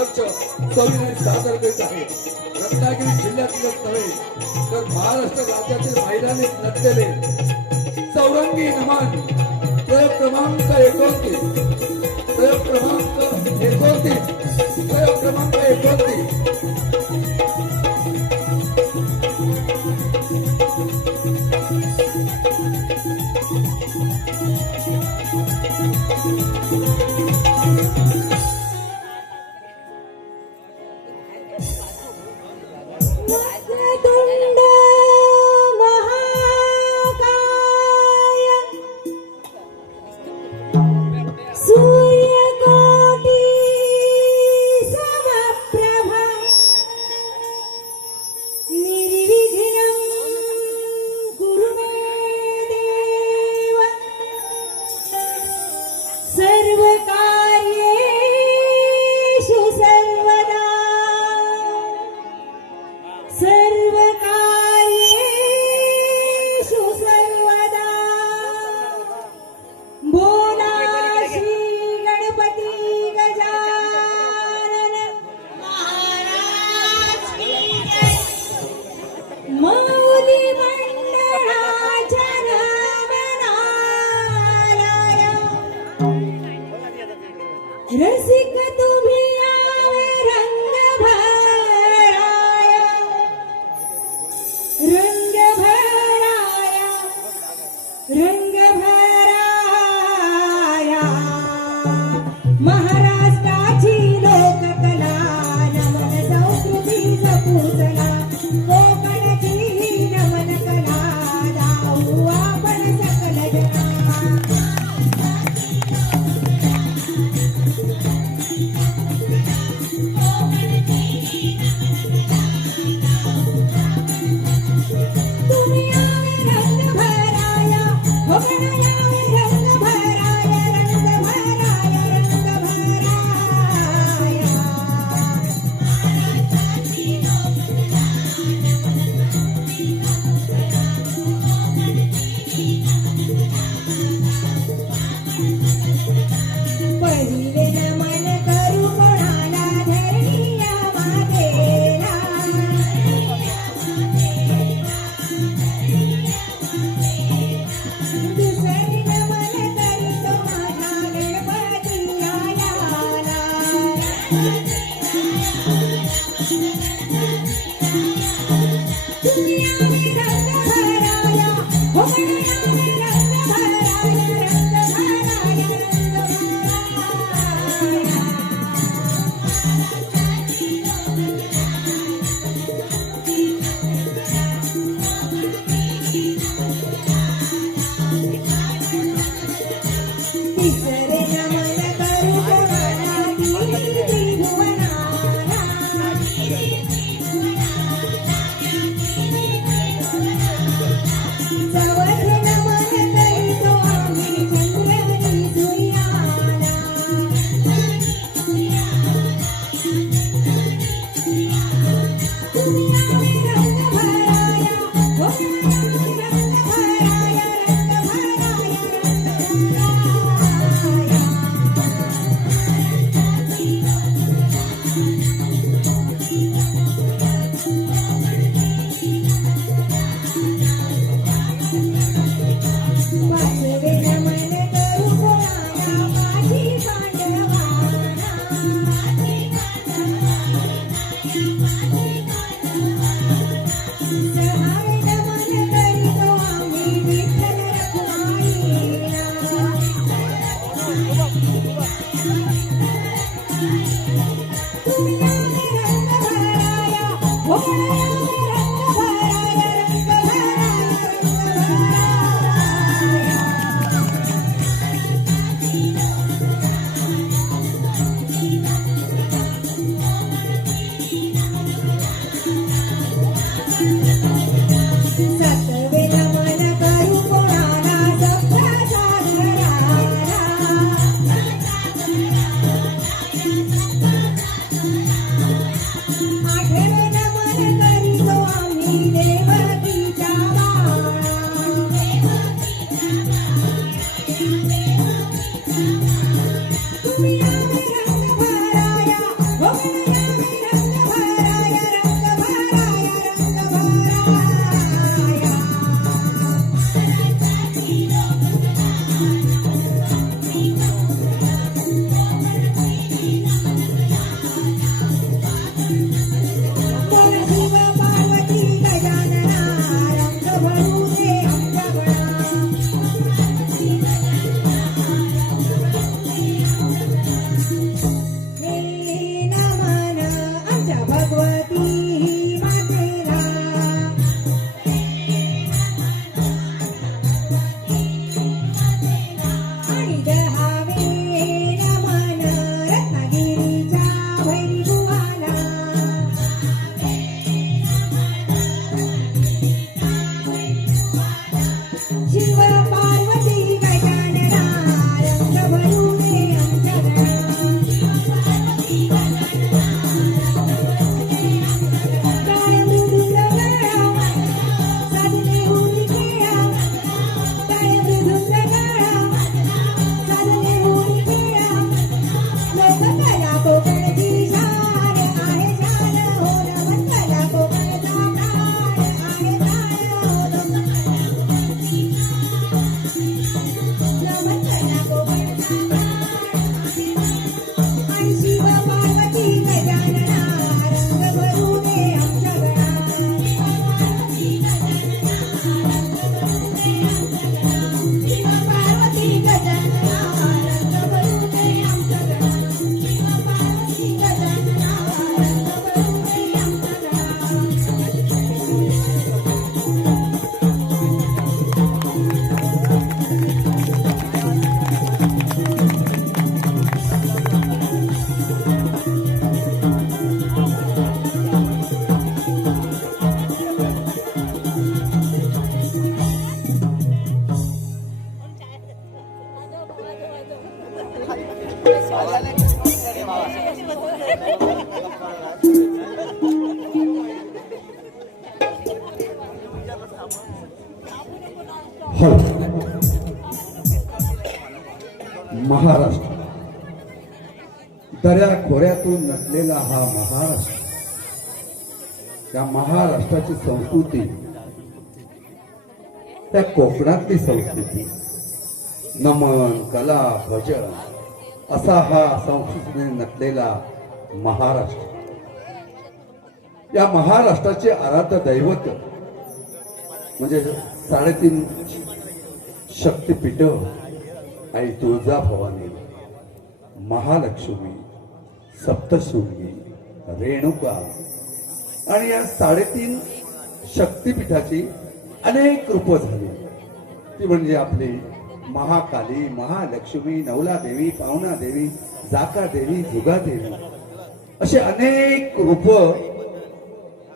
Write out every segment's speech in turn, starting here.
लक्ष सविनय सादर करीत आहे. रत्नागिरी जिल्ह्यातीलच नव्हे तर महाराष्ट्र राज्यातील महिलांनी नटलेले चौरंगी नमन प्रयोग क्रमांक 29 प्रयोग क्रमांक 29 वक्रतुंड महाकाय सूर्यकोटि समप्रभ निर्विघ्नं कुरु मे देव सर्वकार्येषु सर्वदा सर्वकार्येषु सर्वदा बोला श्री गणपती गजानन महाराज की जय. मौली मंडळाच्या नामनालय रसिक तुम्ही आवे रंग भराया रंग भराया रंग भराया महाराष्ट्राची लोककला नमन संस्कृती जपूसला कोकणची नमन कला दाऊ आपण सकल जना. तुम्ही आवे रंग भराया हो गणया रंग भराया रंग भराया रंग भराया पहिले नमन करू कोणाला धरणीया मातेला दुसरी नमन करतो माझा गणपती आयाला. तुम्ही आवे रंग भराया हो गणया रंग भराया रंग भराया रंग भराया तिसरे नमन करू कोणाला त्रिभुवनाला चौथे हो. महाराष्ट्र दऱ्या खोऱ्यातून नटलेला हा महाराष्ट्र, त्या महाराष्ट्राची संस्कृती, त्या कोकणातली संस्कृती, नमन, कला, भजन असा हा संस्कृतीने नटलेला महाराष्ट्र. या महाराष्ट्राचे आराध्य दैवत म्हणजे 3.5 शक्तिपीठ आई तुळजाभवानी, महालक्ष्मी, सप्तशृंगी, रेणुका आणि या 3.5 शक्तिपीठाची अनेक रूप झाली. ती म्हणजे आपली महाकाली, महालक्ष्मी, नवलादेवी, पावनादेवी, जाकादेवी, जुगादेवी अशी अनेक रूप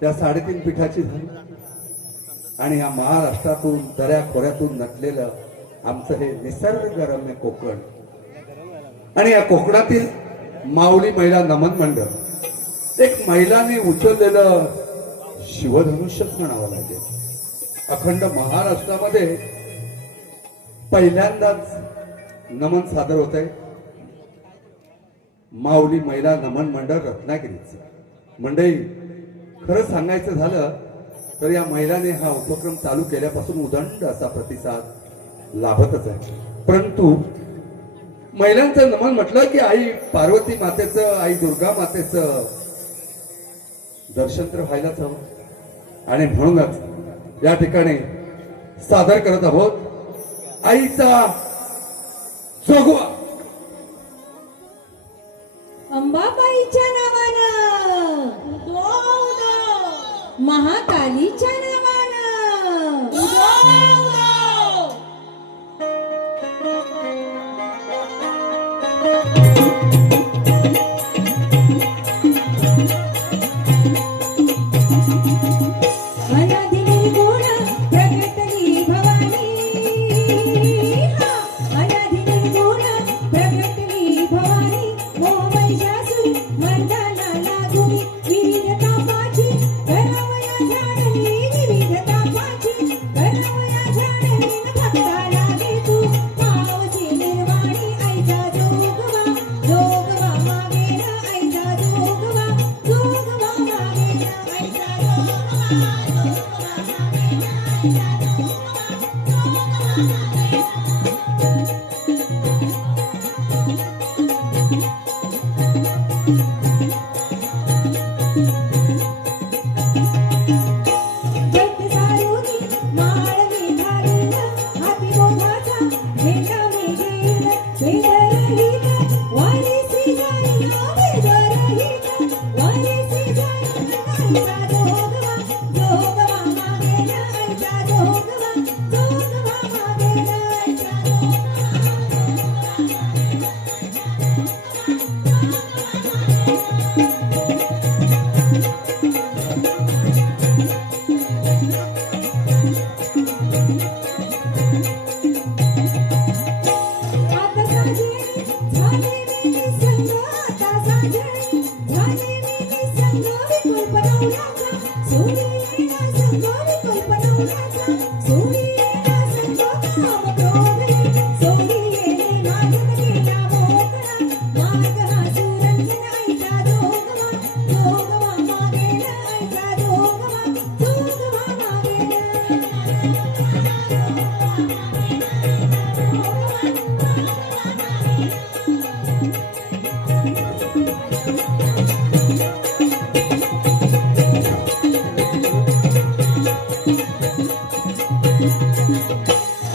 त्या 3.5 पीठाची झाली. आणि या महाराष्ट्रातून दऱ्या खोऱ्यातून नटलेलं आमचं हे निसर्गरम्य कोकण आणि या कोकणातील माऊली महिला नमन मंडळ, एक महिलांनी उचललेलं शिवधनुष्यच म्हणावं लागेल. अखंड महाराष्ट्रामध्ये पहिल्यांदाच नमन सादर होत आहे. माऊली महिला नमन मंडळ रत्नागिरीचं. मंडळी, खरं सांगायचं झालं तर या महिलाने हा उपक्रम चालू केल्यापासून उदंड असा प्रतिसाद लाभतच आहे. परंतु महिलांचं नमन म्हटलं की आई पार्वती मातेचं, आई दुर्गा मातेचं दर्शन तर व्हायलाच हवं. आणि म्हणूनच या ठिकाणी सादर करत आहोत आईचा जोगवा. अंबाबाईच्या नावानं उदो उदो, महाकालीच्या नावानं उदो उदो. अनादि निर्गुण प्रकटली भवानी, अनादि निर्गुण प्रकटली भवानी. मोहमहिषासुर मर्दना लागुनी, विविध तापाची करावया झाडली, विविध तापाची करावया झाडली. भक्ता लागे तू पावसी निर्वाणी, आईचा जोगवा, जोगवा मागे ना आईचा जोगवा, जोगवा मागे ना आईचा जोगवा, जोगवा मागे ना आईचा जोगवा, जोगवा मागे ना. दैत्य सारुनी माळवी घालील, हाती बोधाचा झेंडा मी घेईन. भेदरहित वारीसी जाईन, भेदरहित वारीसी जाईन. आईचा जोगवा, जोगवा मागे ना आईचा जोगवा, जोगवा मागे ना आईचा आता साजणी झाले मी निसंग, आता साजणी झाले मी निसंग. विपुल बनवण्याचा सोडीना संग, विपुल बनवण्याचा सोडीना संग. काम क्रोधही सोडिले मागून गेला मोकळा, मार्ग हा सुरंजन आईचा जोगवा, जोगवा मागे ना आईचा जोगवा, जोगवा मागे ना.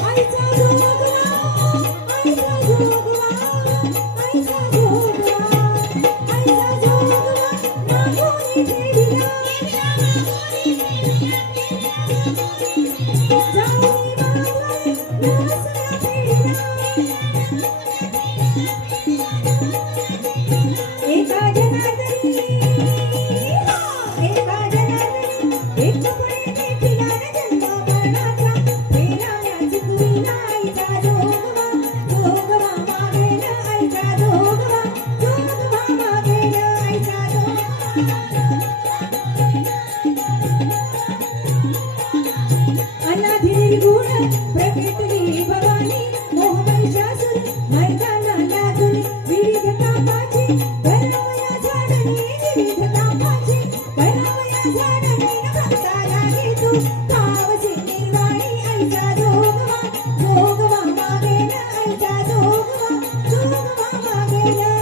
आईचा जोगवा, आईचा जोगवा, आईचा जोगवा, आईचा जोगवा मागोनी ठेविला, जाऊनी मागलाय नवसला फेडिला. एका जनार्दनी, एका जनार्दनी एक पळे भेटिला न जन्म मरणाचा. फेराव्या चुकविला आईचा जोगवा, जोगवा मागे ना आईचा जोगवा, जोगवा मागे ना आईचा जोगवा. अनाधी निर्गुण प्रकटली भवानी मोहमहिषासुर मैदानाला तुली विविध तापाची करावया झाडणे विविध तापाची करावया झाडणे भक्ताला घे तू पावसी निर्वाणी ऐसा जोगवा जोगवा मागेला ऐसा जोगवा मागेला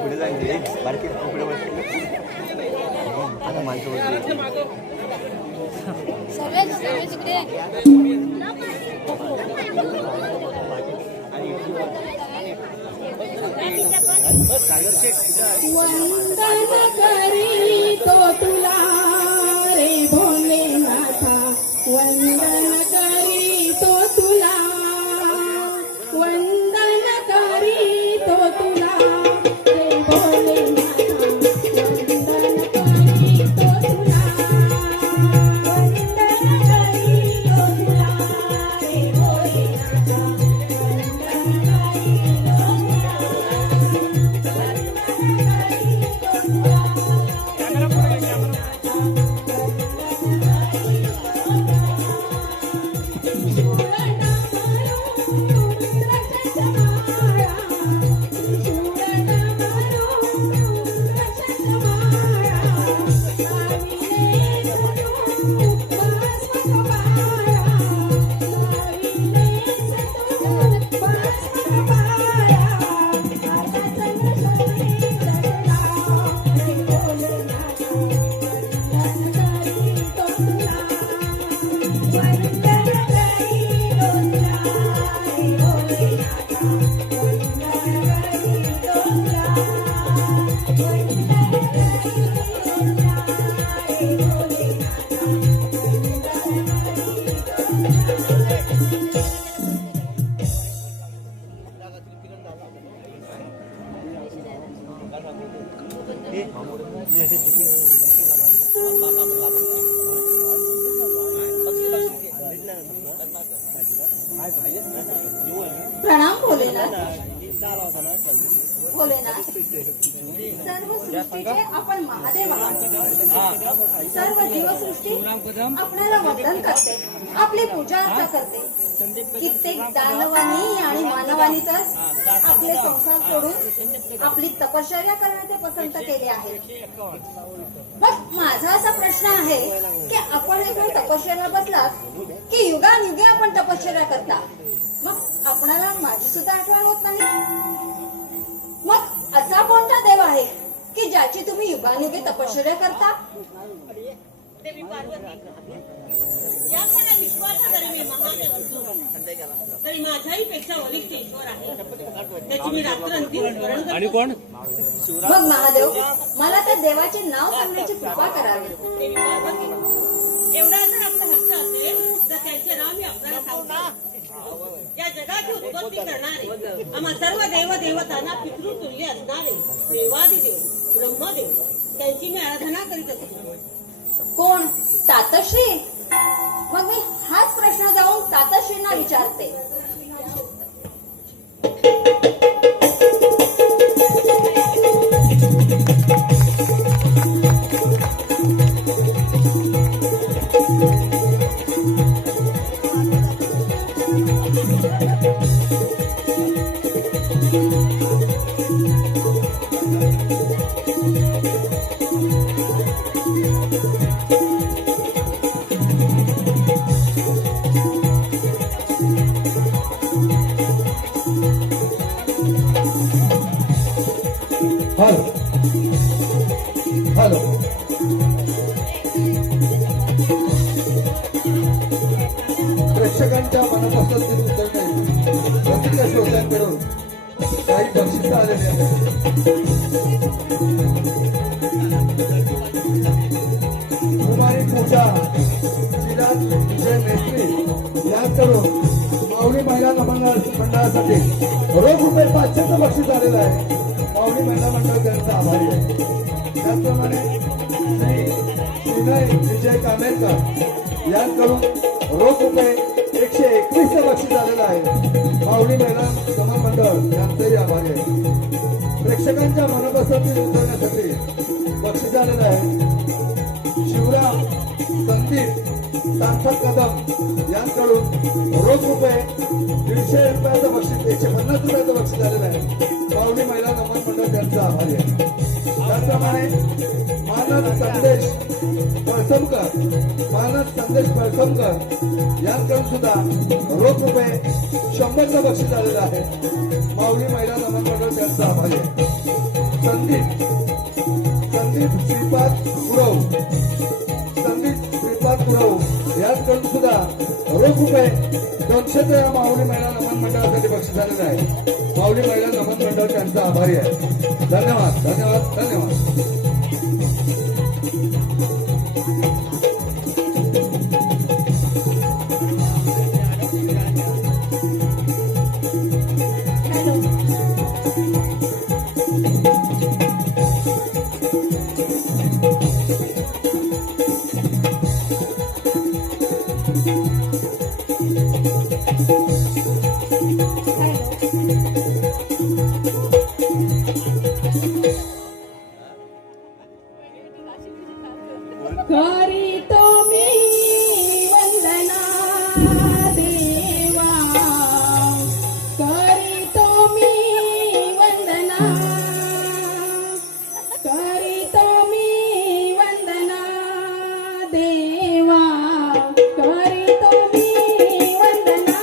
पुढे जायचे बारके कपडे आता माणसं वंदन करी तो तुला रे भोलेनाथा वंदन करी तो तुला वंदन करी तो तुला रे भोलेनाथा वंदन करी तो तुला वंदन करी तो तुला रे भोलेनाथा वंदन करी तो तुला प्रणाम भोलेनाथ भोलेनाथ सर्व सृष्टीचे आपण महादेव आहात सर्व जीवसृष्टी आपल्याला वंदन करते आपली पूजा अर्चा करते कित्येक दानवानी आणि मानवानी तर आपले संसार सोडून आपली तपश्चर्या करण्याचे पसंत केले आहे मग माझा असा प्रश्न आहे की आपण इकडे तपश्चर्या बसलात की युगानुयुगे आपण तपश्चर्या करता मग आपणाला माझी सुद्धा आठवण होत नाही मग असा कोणता देव आहे की ज्याची तुम्ही युगानुयुगे तपश्चर्या करता देवी पार्वती या कोणा विश्वासात मी महादेव असतो तरी माझ्याही पेक्षा वरिष्ठ ईश्वर आहे त्याची मी रात्रंदिवस स्मरण करतो. आणि कोण मग महादेव मला त्या देवाचे नाव सांगण्याची कृपा करावी देवी पार्वती एवढा जर आपला हक्क असेल तर त्यांचे नाव मी आपल्याला सांगतो. या जगाची उत्पत्ती करणारे आम्हा सर्व देव देवतांना पितृतुल्य असणारे देवादिदेव ब्रह्मदेव त्यांची मी आराधना करीत असतो. कोण तातश्री मग मी हाच प्रश्न जाऊन भ्राताश्रींना विचारते. हॅलो हॅलो प्रेक्षकांच्या मनापासून ते उतरणे रसिक श्रोत्यांकडून काही बक्षिसं आलेली आहेत. कुमारी पूजा चिराग विजय मेत्री यांकडून माऊली महिला मंडळासाठी रोख रुपये 500चं बक्षीस आलेलं आहे. माऊली महिला मंडळ त्यांचा आभारी आहे. त्याचप्रमाणे श्री विनय विजय कामेरकर यांकडून रोख रुपये 121चं बक्षीस आलेलं आहे. माऊली महिला समान मंडळ यांचंही आभारी आहे. प्रेक्षकांच्या मनपसंती उतरण्यासाठी बक्षीस आलेलं आहे. शिवराम संदीप सार्थक कदम यांकडून रोख रुपये 150 रुपयाचं बक्षीस 150 रुपयाचं बक्षीस आलेलं आहे. माऊली महिला नमन मंडळ त्यांचा आभारी आहे. त्याचप्रमाणे मानस संदेश पळसमकर यांकडून सुद्धा रोख रुपये 100चं बक्षीस आलेलं आहे. माऊली महिला नमन मंडळ त्यांचा आभारी आहे. संदीप श्रीपाद गुरव यांकडून सुद्धा रोख रुपये 200 माऊली महिला नमन मंडळासाठी बक्षीस आलेलं आहे. माऊली महिला नमन मंडळ त्यांचा आभारी आहे. धन्यवाद धन्यवाद धन्यवाद. करीतो मी वंदना देवा, करीतो मी वंदना, करीतो मी वंदना देवा, करीतो मी वंदना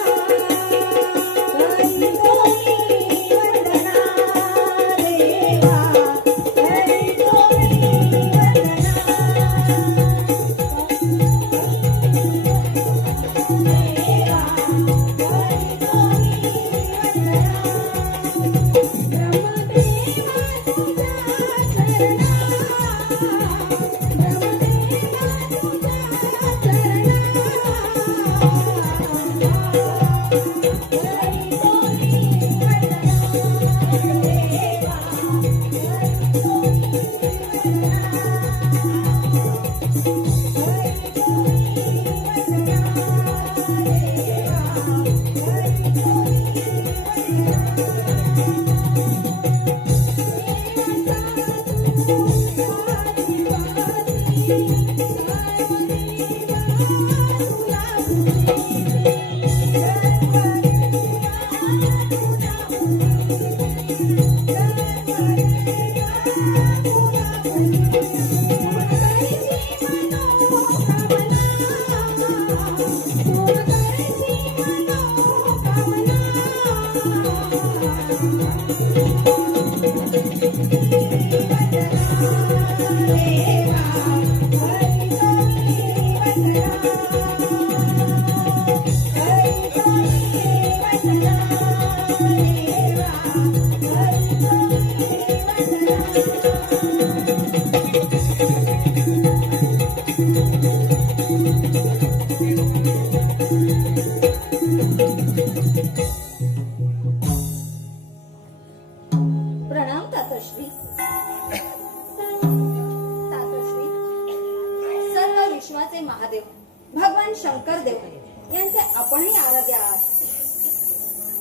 आपणही आराध्य आहात.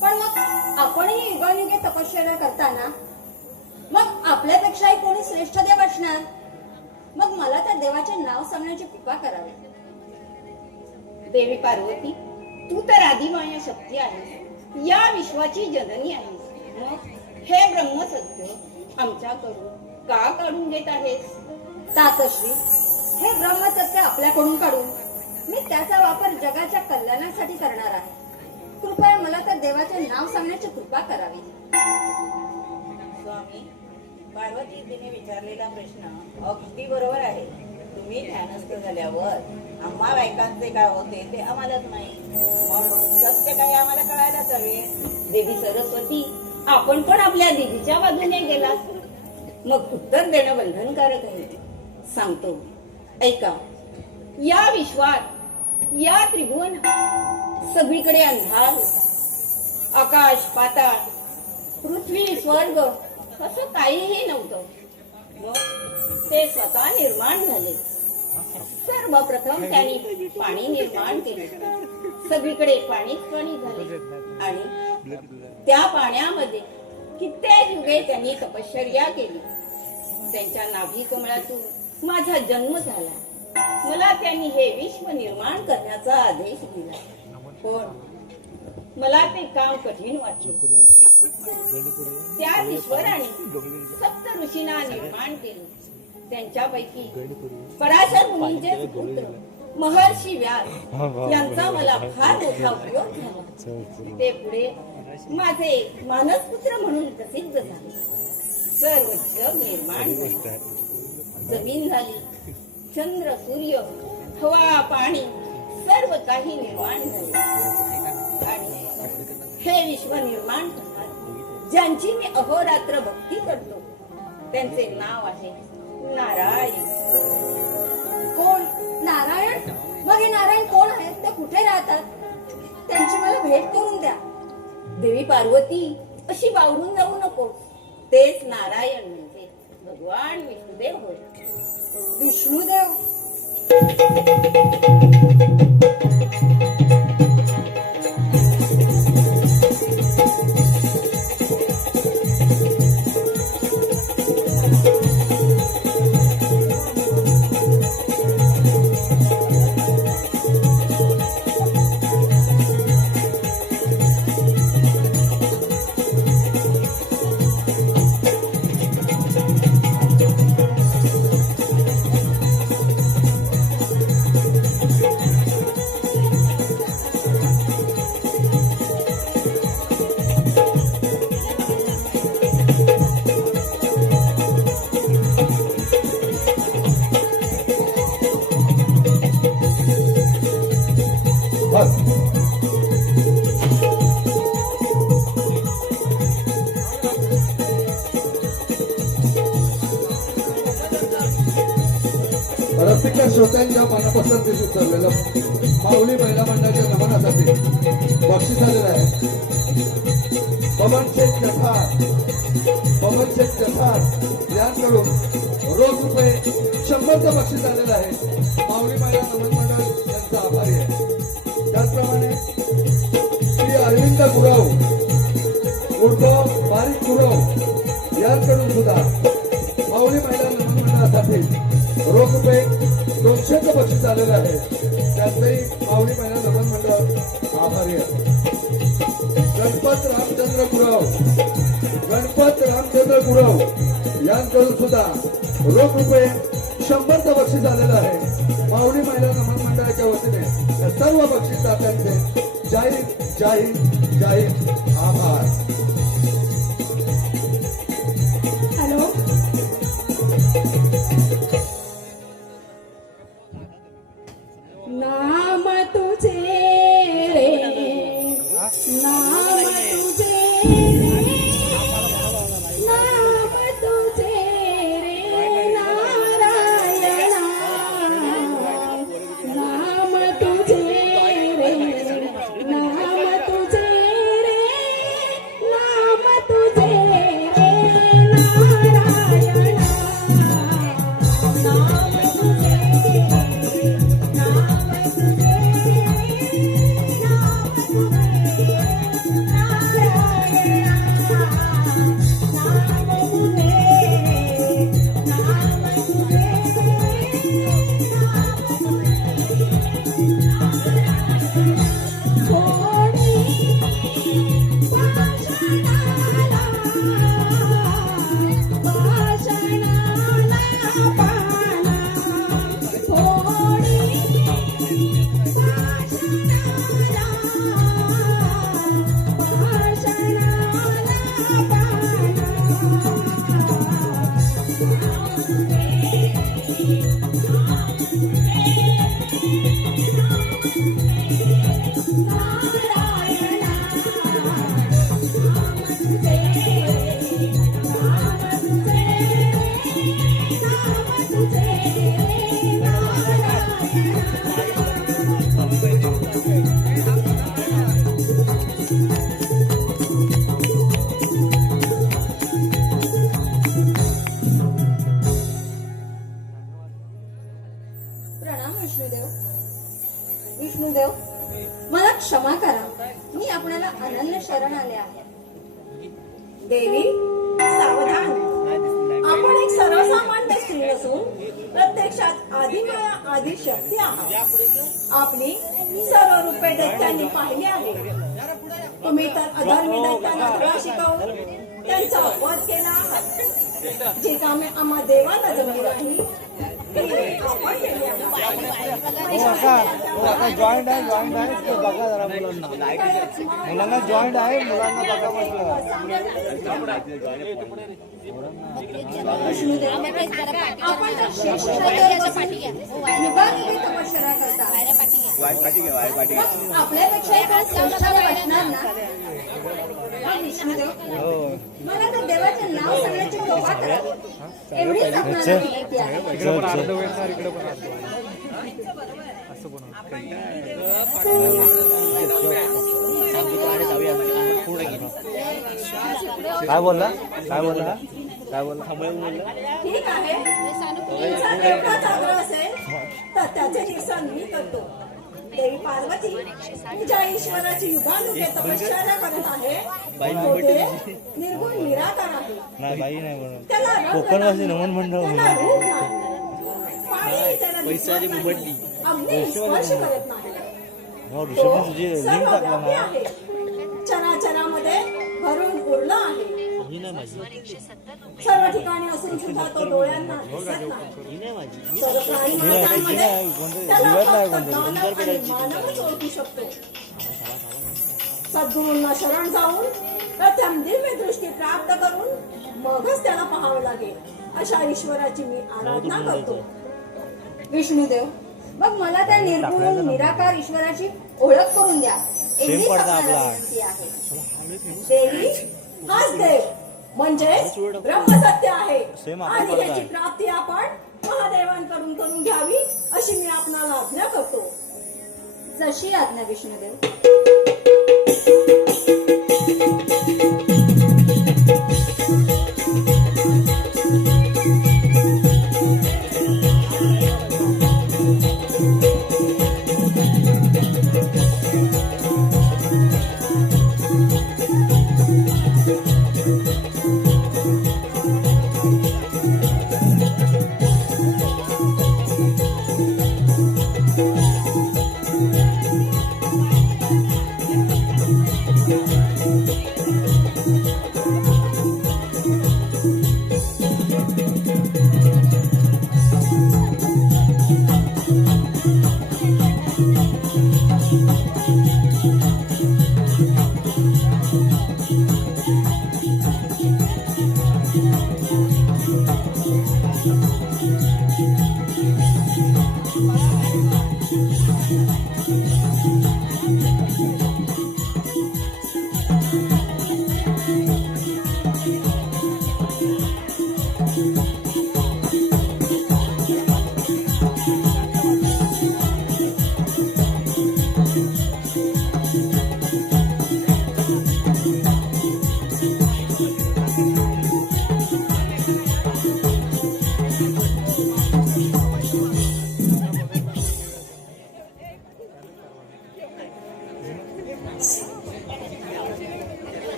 पण मग आपणही युगायुगे तपश्चर्या करताना मग आपल्यापेक्षाही कोणी श्रेष्ठ देव असणार. मग मला त्या देवाचे नाव सांगण्याची कृपा करावी. देवी पार्वती, तू तर आदिमाया शक्ती आहेस, या विश्वाची जननी आहेस. मग हे ब्रह्मसत्य आमच्याकडून का काढून घेत आहेस? तातश्री, हे ब्रह्मसत्य आपल्याकडून काढून मी त्याचा वापर जगाच्या कल्याणासाठी करणार आहे. कृपया मला त्या देवाचे नाव सांगण्याची कृपा करावी. स्वामी, पार्वती तिने विचारलेला प्रश्न अगदी बरोबर आहे. तुम्ही ध्यानस्थ झाल्यावर आम्हा बायकांचे काय होते ते आम्हालाच माहीत, म्हणून सत्य काही आम्हाला कळायलाच हवे. देवी सरस्वती, आपण पण आपल्या देवीच्या बाजूने गेलास. मग उत्तर देणं बंधनकारक आहे. सांगतो, ऐका. या विश्वात, या त्रिभुवन सगळीकडे अंधार होता. आकाश, पाताळ, पृथ्वी, स्वर्ग असं काहीही नव्हतं. मग ते स्वतः निर्माण झाले. सर्वप्रथम त्यांनी पाणी निर्माण केले. सगळीकडे पाणीच पाणी झाले आणि त्या पाण्यामध्ये कित्येक युगे त्यांनी तपश्चर्या केली. त्यांच्या नाभी कमळातून माझा जन्म झाला. मला त्यांनी हे विश्व निर्माण करण्याचा आदेश दिला. पण मला ते काम कठीण वाटले. त्या ईश्वराने सप्त ऋषींना निर्माण केले. त्यांच्यापैकी पराशर मुनींचे पुत्र महर्षी व्यास यांचा मला फार मोठा उपयोग झाला. ते पुढे माझे मानसपुत्र म्हणून प्रसिद्ध झाले. सर्व जग निर्माण झाले. जमीन झाली, चंद्र, सूर्य, हवा, पाणी सर्व काही निर्माण झाले. आणि हे विश्व निर्माण करणार ज्यांची मी अहोरात्र भक्ती करतो त्यांचे नाव आहे नारायण. कोण? नारायण? मग हे नारायण कोण आहेत? ते कुठे राहतात? त्यांची मला भेट करून द्या. देवी पार्वती, अशी बावरून जाऊ नको. तेच नारायण म्हणजे भगवान विष्णुदेव होय. विष्णुदेव? रसिका श्रोत्यांच्या मनापासून दिसून ठरलेलं माऊली महिला मंडळाच्या नमनासाठी बक्षीस झालेलं आहे. पवन शेठ जठार यांकडून रोख रुपये 100चं बक्षीस आलेलं आहे. माऊली महिला नमन मंडळ यांचा आभारी आहे. त्याचप्रमाणे श्री अरविंद गुरव उर्फ बारीक गुरव यांकडून सुद्धा माऊली महिला नमन मंडळासाठी रोख रुपये 200चं बक्षीस आलेलं आहे. त्याचंही माऊली महिला नमन मंडळ आभारी आहे. गणपत रामचंद्र गुरव यांकडून सुद्धा रोख रुपये 100चं बक्षीस आलेलं आहे. माऊली महिला नमन मंडळाच्या वतीने या सर्व बक्षीसदात्यांचे जाहीर आभार. हॅलो, नाम तुझे रे, नाम तुझे रे, नाम तुझे रे नारायणा, नाम तुझे रे, नाम तुझे रे नारायणा. मी आपणाला अनन्य शरण आले आहे. देवी सावधान. आपण एक सर्वसामान्य स्त्री नसून प्रत्यक्षात आदिमाया आदिशक्ती आहात. आपली सर्व रूपे दैत्यांनी पाहिली आहे. तुम्ही तर अधर्मी दैत्यांना धडा शिकवून त्यांचा वध केला आहात. जे कामे आम्हा देवाला जमली नाही ती आपण केली आहेत. जॉईंट आहे ते बघा जरा मुलांना जॉईंट आहे मुलांना बघा आपण तर शेषशायीवर युगानुयुगी तपश्चर्या करता. मग आपल्यापेक्षा एका श्रेष्ठाला वाटणार ना? हा विष्णुदेव, मला तर देवाचे नाव सांगण्याची शोभा करावी एवढीच आपणाला विनंती आहे. काय बोलला ठीक आहे. तुमचा एवढाच आग्रह असेल तर त्याचे निरसन मी करतो. देवी पार्वती तुझ्या ईश्वराची युगानुगे तपश्चर्या करत आहे. तो देव निर्गुण निराकार आहे. त्याला रंग कोकणवासी नाही, नमन मंडळ त्याला रूप नाही, पाणी त्याला दिसत नाही, अग्नी स्पर्श करत नाही. तो सर्वव्यापी आहे. चराचरामध्ये भरून उरला आहे. सर्व ठिकाणी असून सुद्धा तो डोळ्यांना दिसत नाही. सर्व प्राणी माणसांमध्ये त्याला फक्त दानव आणि मानवच ओळखू शकतो. सद्गुरूंना शरण जाऊन प्रथम दिव्य दृष्टी प्राप्त करून मगच त्याला पाहावं लागेल. अशा ईश्वराची मी आराधना करतो. विष्णुदेव, मग मला त्या निर्गुण निराकार ईश्वराची ओळख करून द्या एवढीच आपल्याला विनंती आहे. देवी हाच देव म्हणजेच ब्रह्मसत्य आहे आणि याची प्राप्ती आपण महादेवांकडून करून घ्यावी अशी मी आपणाला आज्ञा करतो. जशी आज्ञा विष्णुदेव.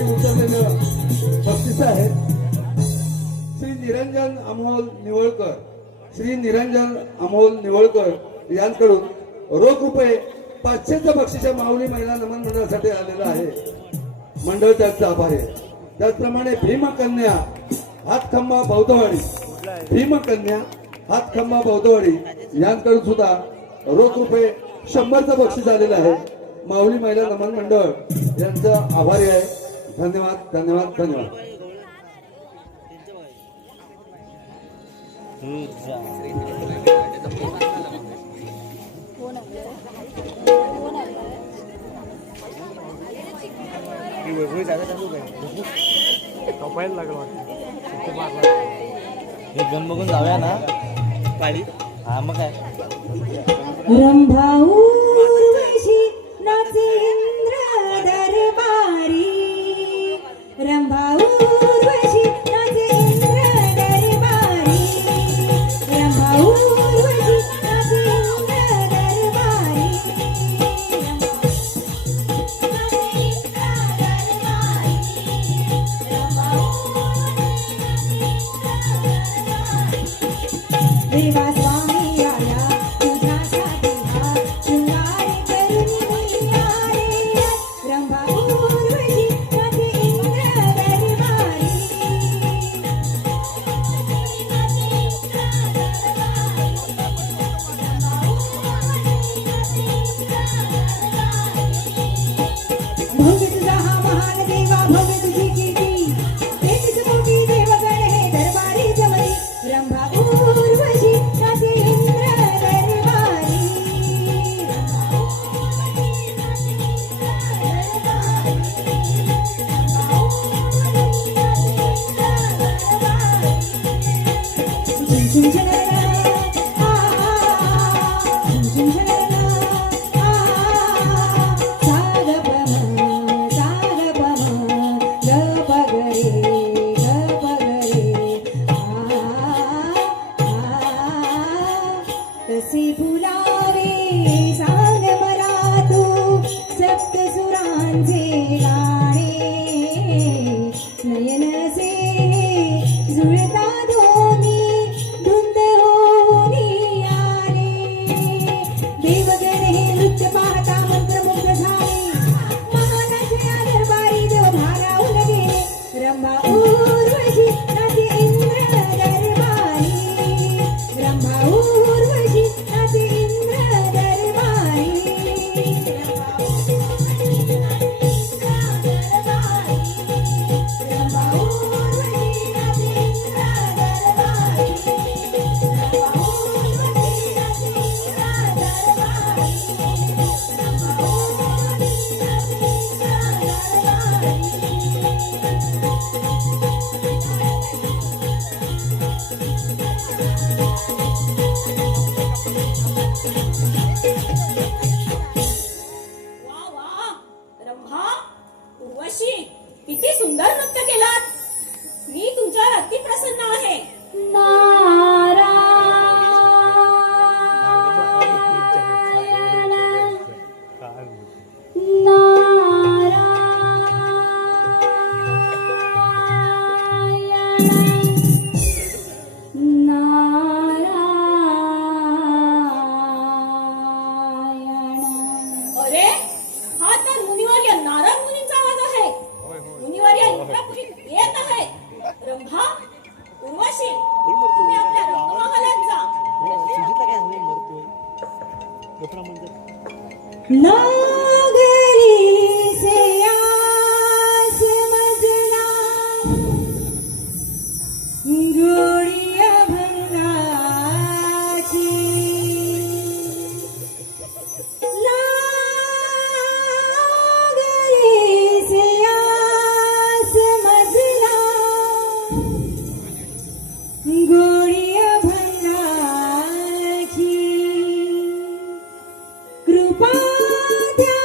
माझ्यासाठी उतरलेलं बक्षीस आहे. श्री निरंजन अमोल निवळकर, श्री निरंजन अमोल निवळकर यांकडून रोख रुपये 500चं बक्षीस माऊली महिला नमन मंडळासाठी आलेलं आहे. मंडळ त्याचा आभार आहे. त्याचप्रमाणे भीमकन्या हातखंबा बौद्धवाडी, भीमकन्या हातखंबा बौद्धवाडी यांकडून सुद्धा रोख रुपये 100चं बक्षीस आलेलं आहे. माऊली महिला नमन मंडळ यांचं आभारी आहे. धन्यवाद धन्यवाद धन्यवाद. हे गण बघून जाऊया ना काळी. हा मग काय रंभाऊ उर्वशी नाचे इंद्र दरबारी, रंभाऊ उर्वशी नाचे इंद्र दरबारी, रंभाऊ उर्वशी नाचे इंद्र दरबारी, देवा स्वामी आया तुझ्यासाठी हा शृंगार करून आले, रंभा उर्वशी नाचे इंद्र दरबारी, भव्य तुझा हा महान देवा, भव्य तुझी कीर्ती, तेच मोठी देवगण हे दरबारी जमली, रंभा उर्वशी नाचे इंद्र दरबारी, झुंझुन झुनला, झुंझुन झुनला, सा ग प म, ग प ग रे, कसे फुलावे सांग मला तू सप्तसुरांचे गाणे, नयन से जुळता दोन्ही धुंद होऊन आले, देवगण हे नृत्य पाहता मंत्रमुग्ध झाले, महानाच्या दरबारी देव भारावून गेले, रंभा उर्वशी नाचे इंद्र दरबारी, रंभा उर्वशी नाचे इंद्र दरबारी, रंभा उर्वशी नाचे इंद्र दरबारी, रंभा उर्वशी नाचे इंद्र दरबारी, रंभा उर्वशी वा वा, रंभा उर्वशी किती सुंदर नृत्य केलात. मी तुमच्यावर अति प्रसन्न आहे. अरे हा तर मुनिवर्य नारद मुनींचा आवाज आहे. मुनिवर्य इंद्रपुरीत येत आहे. रंभा उर्वशी तुम्ही आपल्या रंगमहालात जा. नागरी से आस मजना, गोडिया भंगाची, नागरी से आस मजना, गोडिया भंगाची, कृपा द्या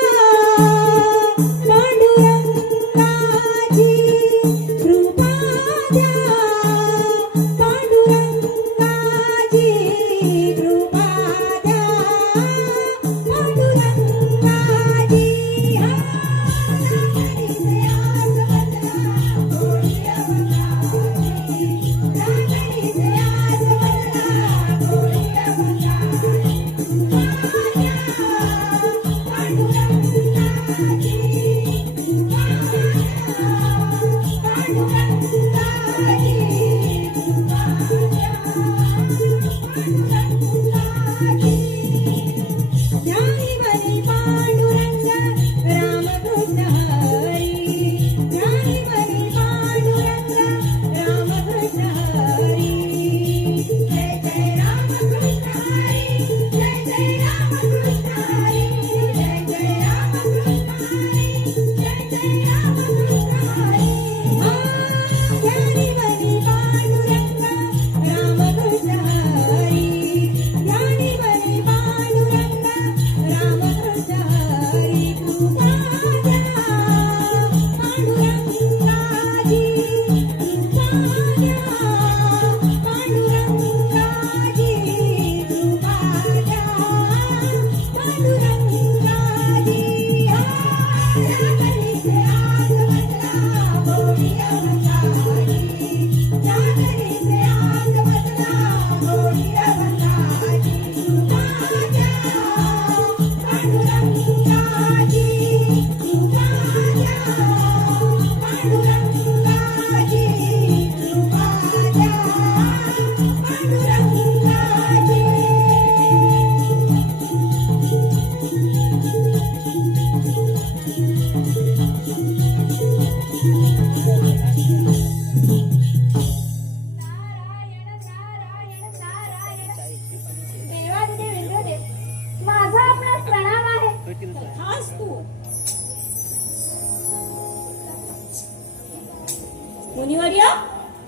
मुनिवर्य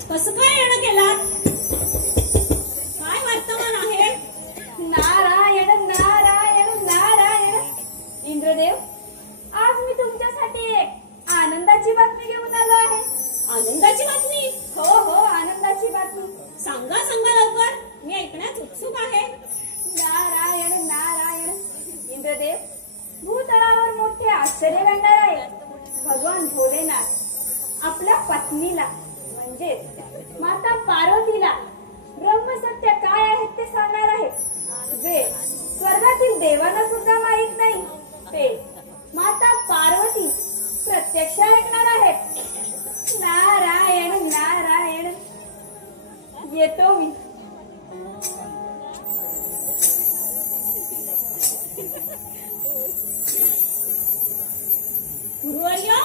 कसं काय येणं केलात? काय वर्तमान आहे? नारायण नारायण नारायण. इंद्रदेव, आज मी तुमच्यासाठी एक आनंदाची बातमी घेऊन आलो आहे. आनंदाची बातमी? हो हो, आनंदाची बातमी. सांगा सांगा लवकर, मी ऐकण्यास उत्सुक आहे. नारायण नारायण. इंद्रदेव, भूतळावर मोठे आश्चर्य घडणार आहे. भगवान भोलेनाथ आपल्या पत्नीला म्हणजे माता पार्वतीला ब्रह्मसत्य काय आहेत ते सांगणार आहे, जे स्वर्गातील देवांना सुद्धा माहित नाही. ते माता पार्वती प्रत्यक्ष ऐकणार आहेत. नारायण नारायण. येतो मी. गुरुवर्य,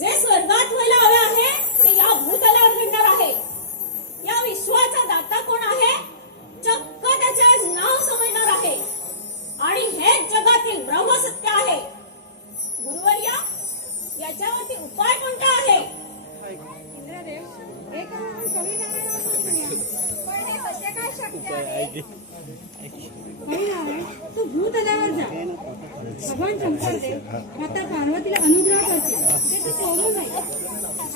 जे स्वर्गात व्हायला हवे आहे ते या भूतलावर घडणार आहे. या विश्वाचा दाता कोण आहे? चक्क त्याचे आज नाव समजणार आहे. आणि हेच जगातील ब्रह्मसत्य आहे. गुरुवर्य, याच्यावरती उपाय कोणता आहे? पण हे कसे काय शक्य आहे? तू भूतलावर जा. भगवान शंकरदेव माता पार्वतीला अनुग्रह करतील, ते तू सोडू नये.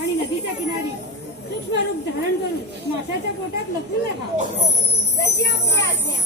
आणि नदीच्या किनारी सूक्ष्म रूप धारण करून माशाच्या पोटात लपून राहा. जशी आपली आज्ञा.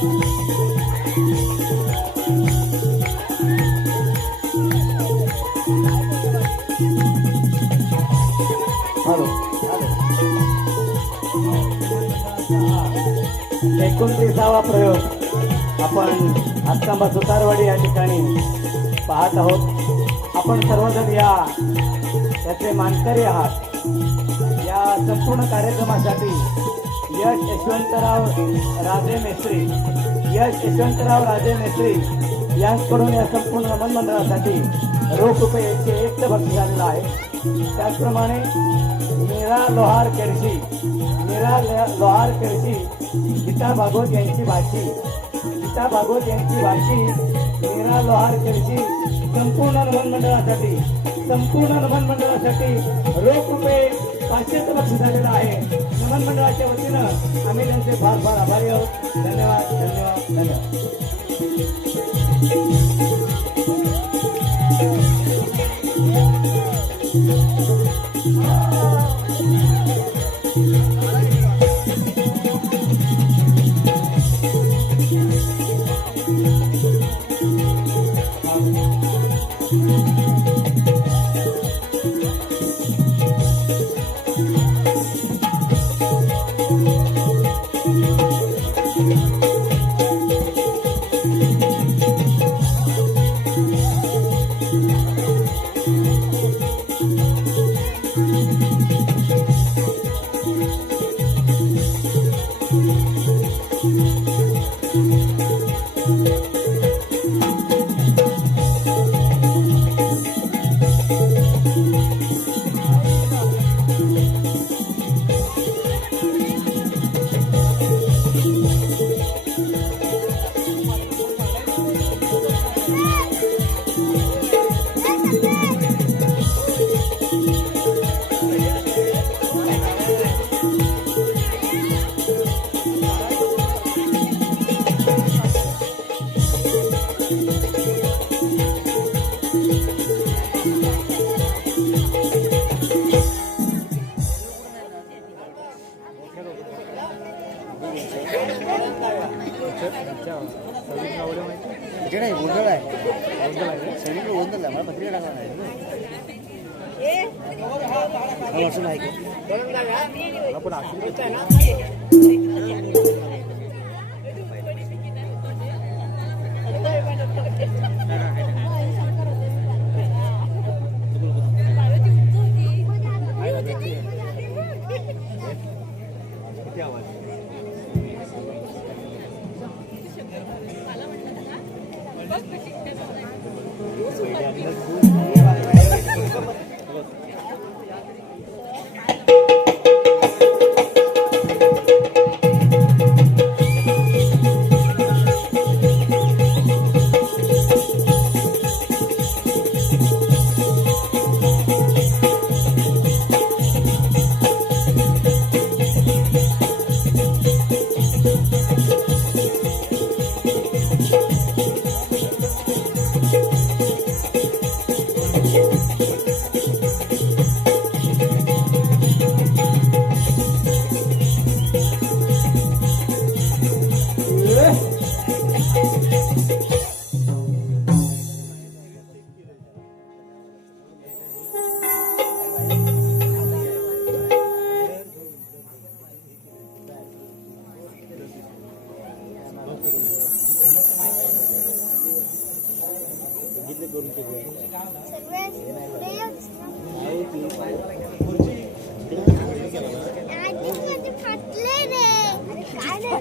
हॅलो 29वा प्रयोग आपण आत्तांबा सुतारवाडी या ठिकाणी पाहत आहोत. आपण सर्वजण याचे मानकरी आहात. या संपूर्ण कार्यक्रमासाठी यश यशवंतराव राजे मेस्त्री यांकडून या संपूर्ण नमन मंडळासाठी रोख रुपये 101 बक्षीस झालेला आहे. त्याचप्रमाणे मीरा लोहार केळशी गीता भागवत यांची भाची मीरा लोहार केळशी संपूर्ण नमन मंडळासाठी रोख रुपये 500 बक्षीस झालेलं आहे. नमन मंडळाच्या वतीनं आम्ही त्यांचे फार फार आभारी आहोत. धन्यवाद धन्यवाद धन्यवाद.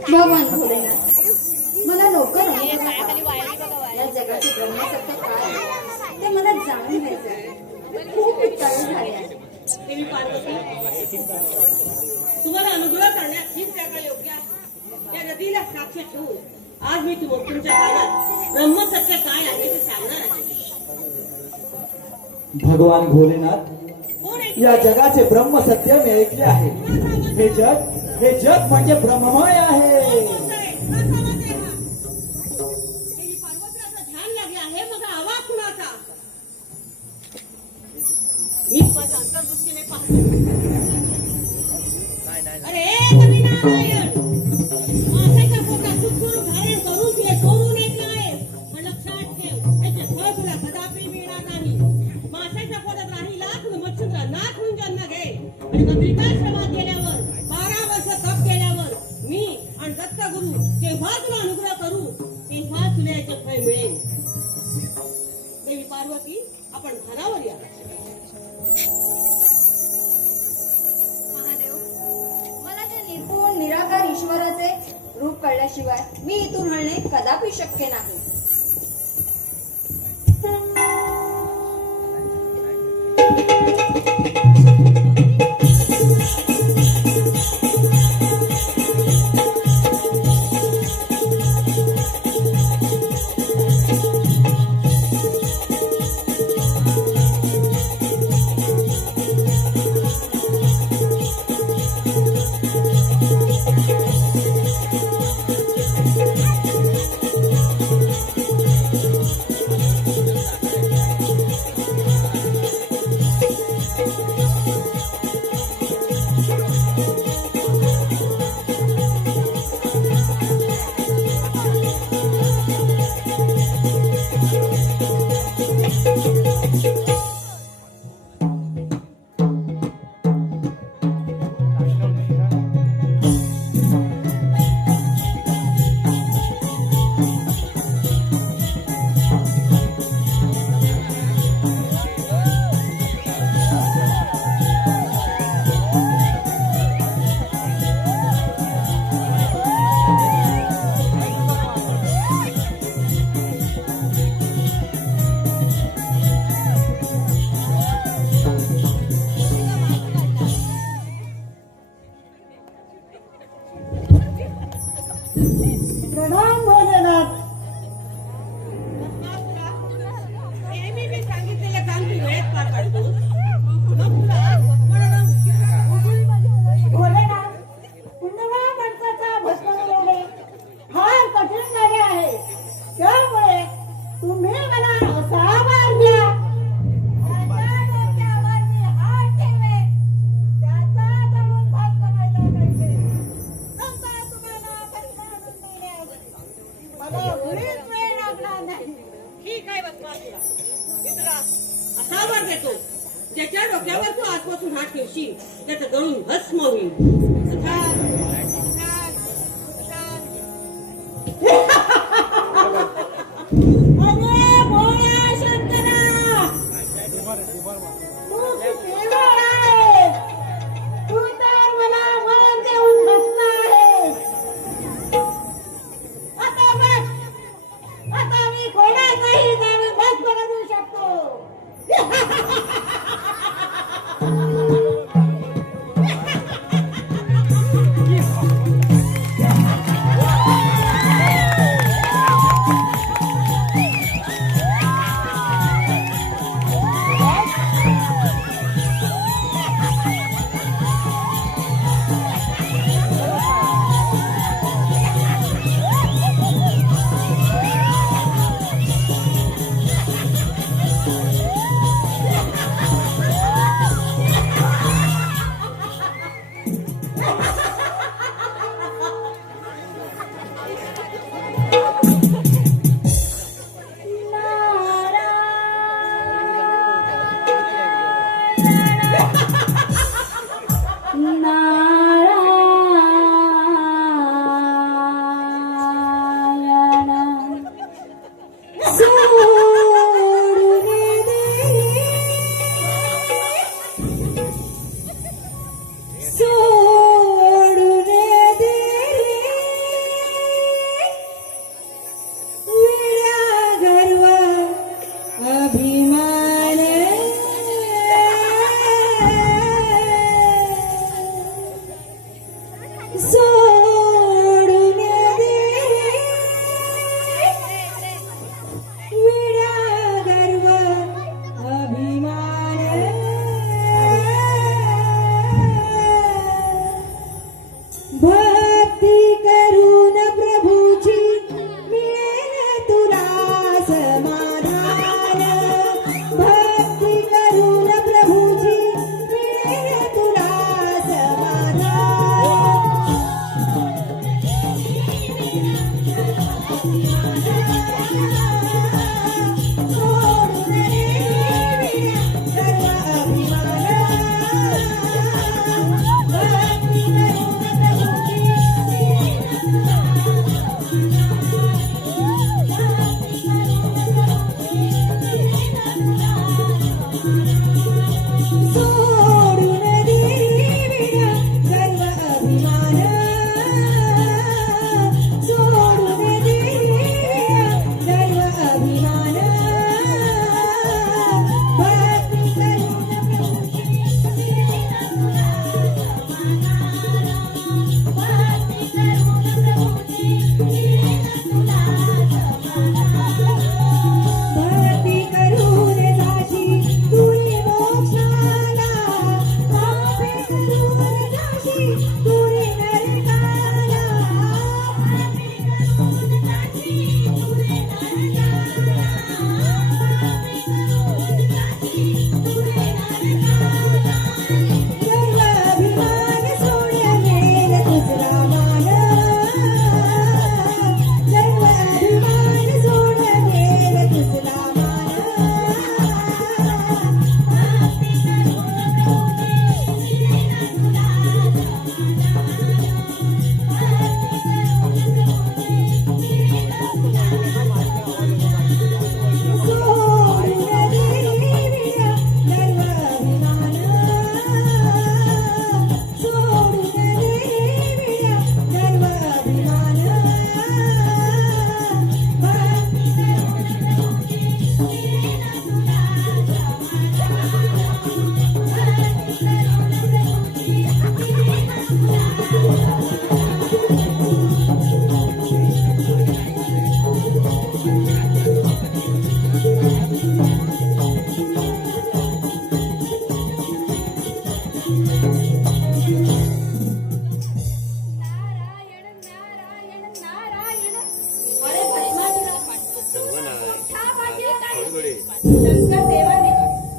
भगवान भोलेनाथ, मला लवकर या जगाची ब्रह्मसत्ता काय आहे ते मला जाणून घ्यायचं. खूप विचार झाले आहे. देवी पार्वती, तुम्हाला अनुग्रह करण्यात हीच जागा योग्य आहे. या नदीला साक्ष ठेवून आज मी तुमच्या कानात ब्रह्मसत्य काय आहे ते सांगणार आहे. भगवान भोलेनाथ, कोण आहे? या जगाचे ब्रह्मसत्य मी ऐकले आहे. हे जग म्हणजे ब्रह्ममय आहे. देवी पार्वतीला ध्यान लागले आहे. मग आवाज कुणाचा? मी माझ्या अंतर्दृष्टीने पाहतो. अरे कवी नारायण, मातेच्या पोटात सुखरूप धारण कपिलाश्रमात गेल्यावर 12 वर्ष तप केल्यावर मी आणि दत्तगुरु जेव्हा तुला अनुग्रह करू तेव्हा तुला याचे फळ मिळेल. देवी पार्वती, आपण घरावर या. महादेव, मला त्या निर्गुण निराकार ईश्वराचे रूप कळल्याशिवाय मी इथून हलणे कदापि शक्य नाही. प्रणाम भोलेनाथ. नेहमी मी सांगितलेलं काम तू वेळेत पार पाडतो. भोलेनाथ, पुण्यवान माणसाचा भस्म मिळवणे फार कठीण कार्य आहे. त्यामुळे तुम्ही मला असा वर द्या. माझ्या डोक्यावर मी हात ठेवे, त्याचा जणू भाग करायला पाहिजे. नंतर तुम्हाला भस्म आणून देण्यास मला मुळीच वेळ लागणार नाही. ठीक आहे बघ तुला मी तुला असा वर देतो ज्याच्या डोक्यावर तू आजपासून हात ठेवशील त्याचं जळून भस्म होईल. उठाल, उठाल, उठाल. अरे भोळ्या शंकरा, तू किती वेळ आहे? तू तर मला वर देऊन बसला आहे. आता बघ, आता मी कोणाचाही जाणून भस्म करू शकतो. शंकर देवाने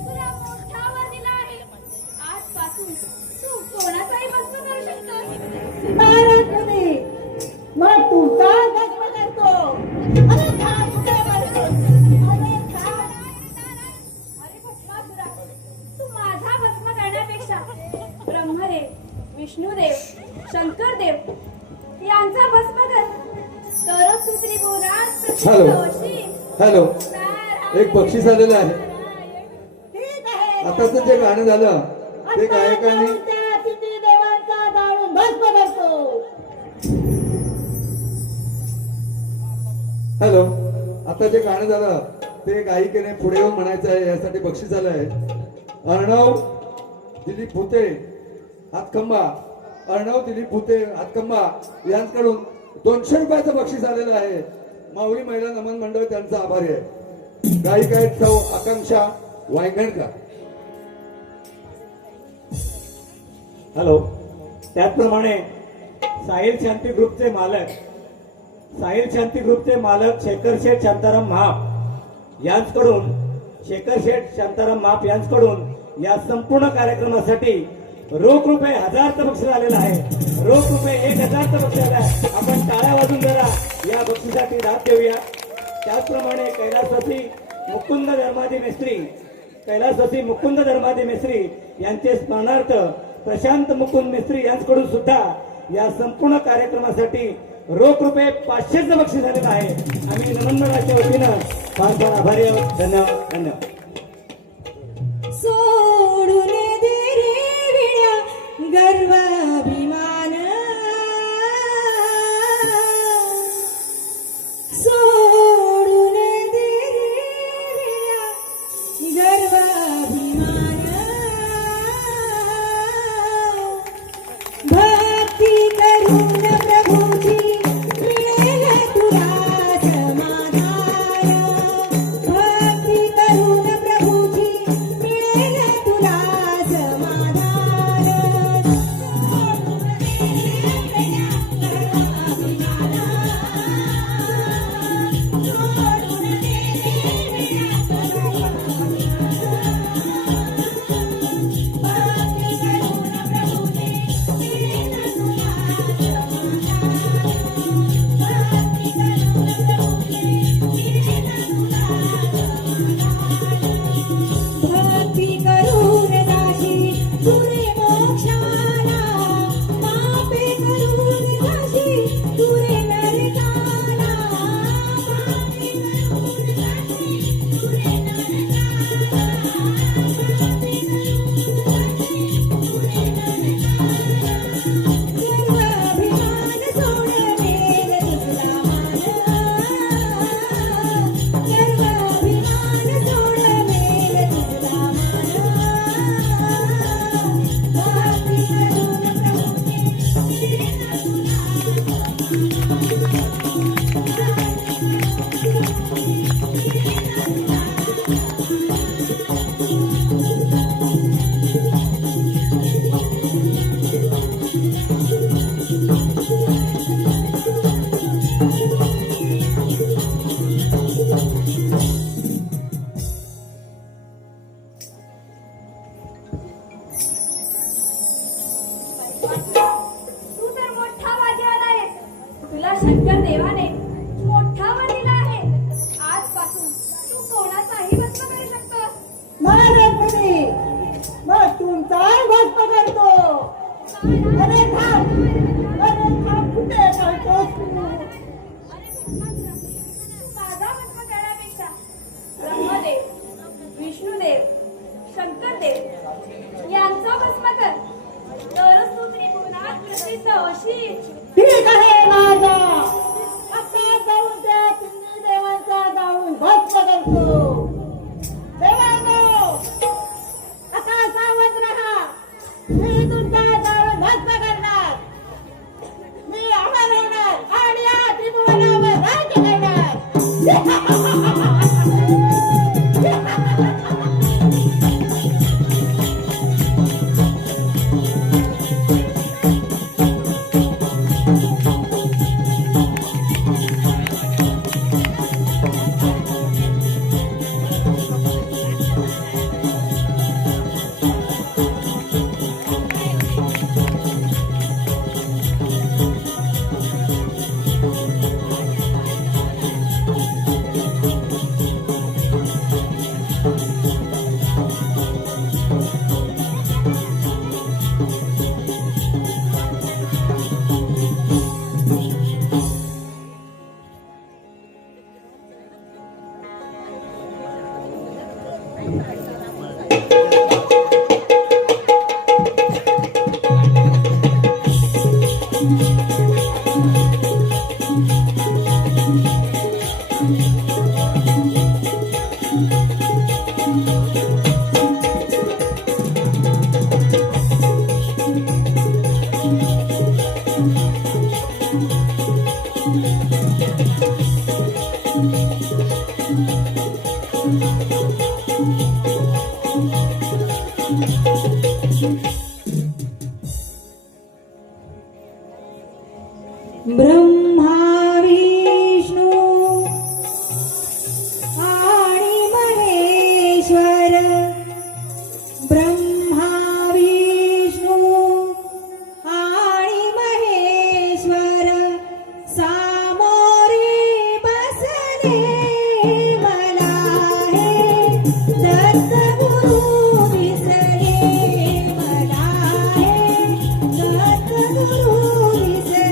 तुला मोठ्यावर दिला आहे. आजपासून तू कोणाचाही भस्म करू शकतोस. महाराज मुनी, मग तुझा भस्म करतो. अरे थांब, कुठे मारतोस? अरे थांब. अरे भस्मासुरा, तू माझा भस्म करण्यापेक्षा ब्रह्मदेव, विष्णुदेव, शंकरदेव यांचा भस्म कर. तरच तू त्रिभुवनात प्रसिद्ध हॅलो. होशील. हॅलो, नारायण, एक बक्षीस आलेलं आहे. नारायण. ठीक आहे. आताच जे गाणं झालं ते गायकांनी त्या किती देवांचा जाळून भस्म करतो. हॅलो, आता जे गाणं झालं ते गायिकेने पुढे येऊन म्हणायचं आहे, यासाठी बक्षीस आलं आहे. अर्णव दिलीप भुते हातखंबा, अर्णव दिलीप भुते हातखंबा यांच्याकडून 200 रुपयाचं बक्षीस आलेलं आहे. माऊली महिला नमन मंडळ त्यांचा आभारी आहे. गायिका आहेत सौ आकांक्षा वायंगणकर. हॅलो. त्याचप्रमाणे साहिल शांती ग्रुपचे मालक शेखर शेठ शांताराम महाप यांच्याकडून या संपूर्ण कार्यक्रमासाठी रोख रुपये 1000चं बक्षीस आलेलं आहे. रोख रुपये 1000चं बक्षीस आलं आहे. आपण टाळ्या वाजून जरा या बक्षिसासाठी दाद देऊया. त्याचप्रमाणे कैलासवासी मुकुंद धर्मादी मेस्त्री यांचे स्मरणार्थ प्रशांत मुकुंद मेस्त्री यांच्याकडून सुद्धा या संपूर्ण कार्यक्रमासाठी रोख रुपये 500चं बक्षीस झालेलं आहे. आम्ही नमन मंडळाच्या वतीनं फार फार आभारी आहोत. धन्यवाद धन्यवाद. सोडून दे रे विड्या गर्वाभिमान, सोडून दे रे विड्या गर्वाभिमान, भक्ती करून प्रभूची मिळेल तुला समाधान, भक्ती करून प्रभूची मिळेल तुला समाधान. ब्रह्मा विष्णू आणि महेश्वर, ब्रह्मा विष्णू आणि महेश्वर सामोरे बसले मला हे दत्तगुरु दिसले मला हे दत्तगुरु दिसले.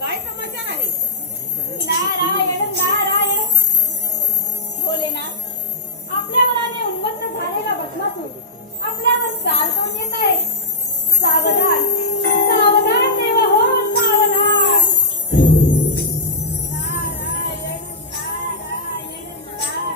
काय समाचार आहे? नारायण नारायण. भोलेनाथ, आपल्या बलाने उन्मत्त झालेला बदमासूर आपल्यावर चाल करून येत आहे. सावधान सावधान देवा हो, सावधान. नारायण नारायण नारायण.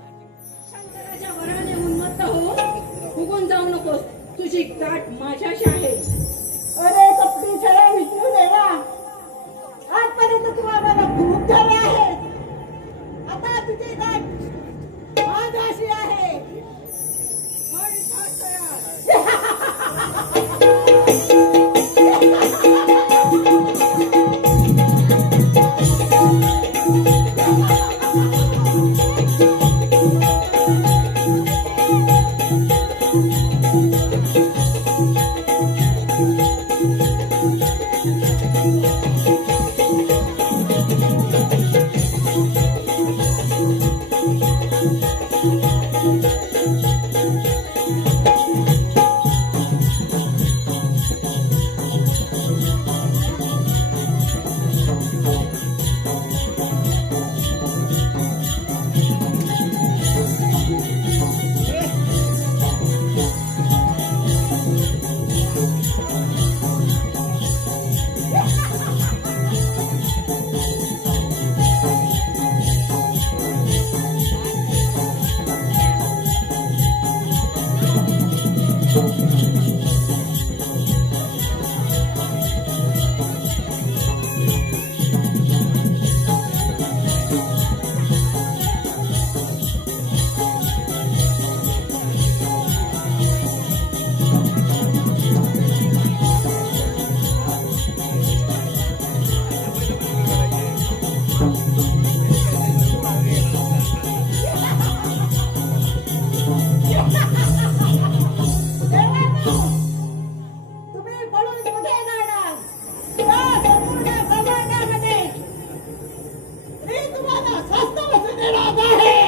शंकराच्या वराने उन्मत्त हो, फुगून जाऊ नकोस. तुझी गाठ माझ्याशी आहे. अरे कपडी सगळं विसरू देवा. आजपर्यंत तू आम्हाला खूप झाले आहे. आता तुझी गाठ माझ्याशी आहे. हरी ठाकरा. तुम्ही पळून कुठे जाणार? या संपूर्ण ब्रह्मांडामध्ये मी तुम्हाला स्वस्त बसू देणार आहे.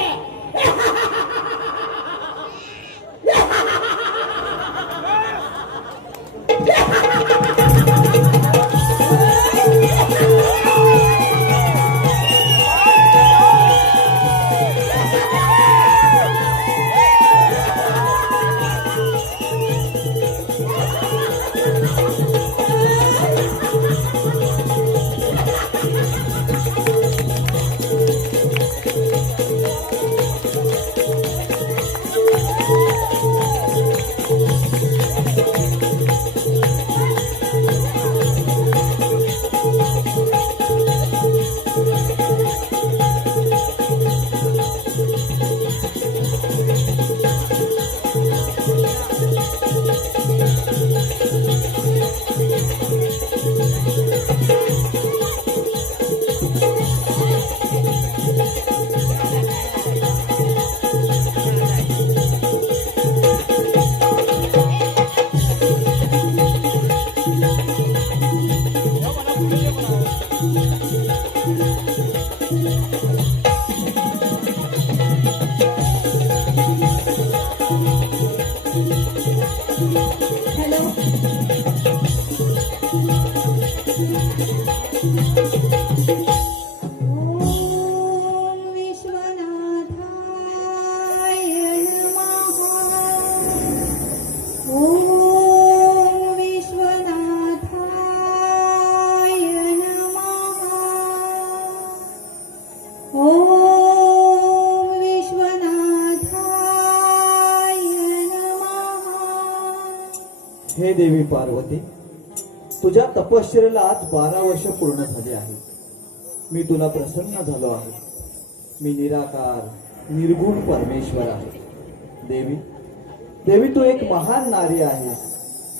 हे देवी पार्वती, तुझ्या तपश्चर्याला आज 12 वर्ष पूर्ण झाले आहेत. मी तुला प्रसन्न झालो आहे. मी निराकार निर्गुण परमेश्वर आहे. देवी देवी तू एक महान नारी आहेस.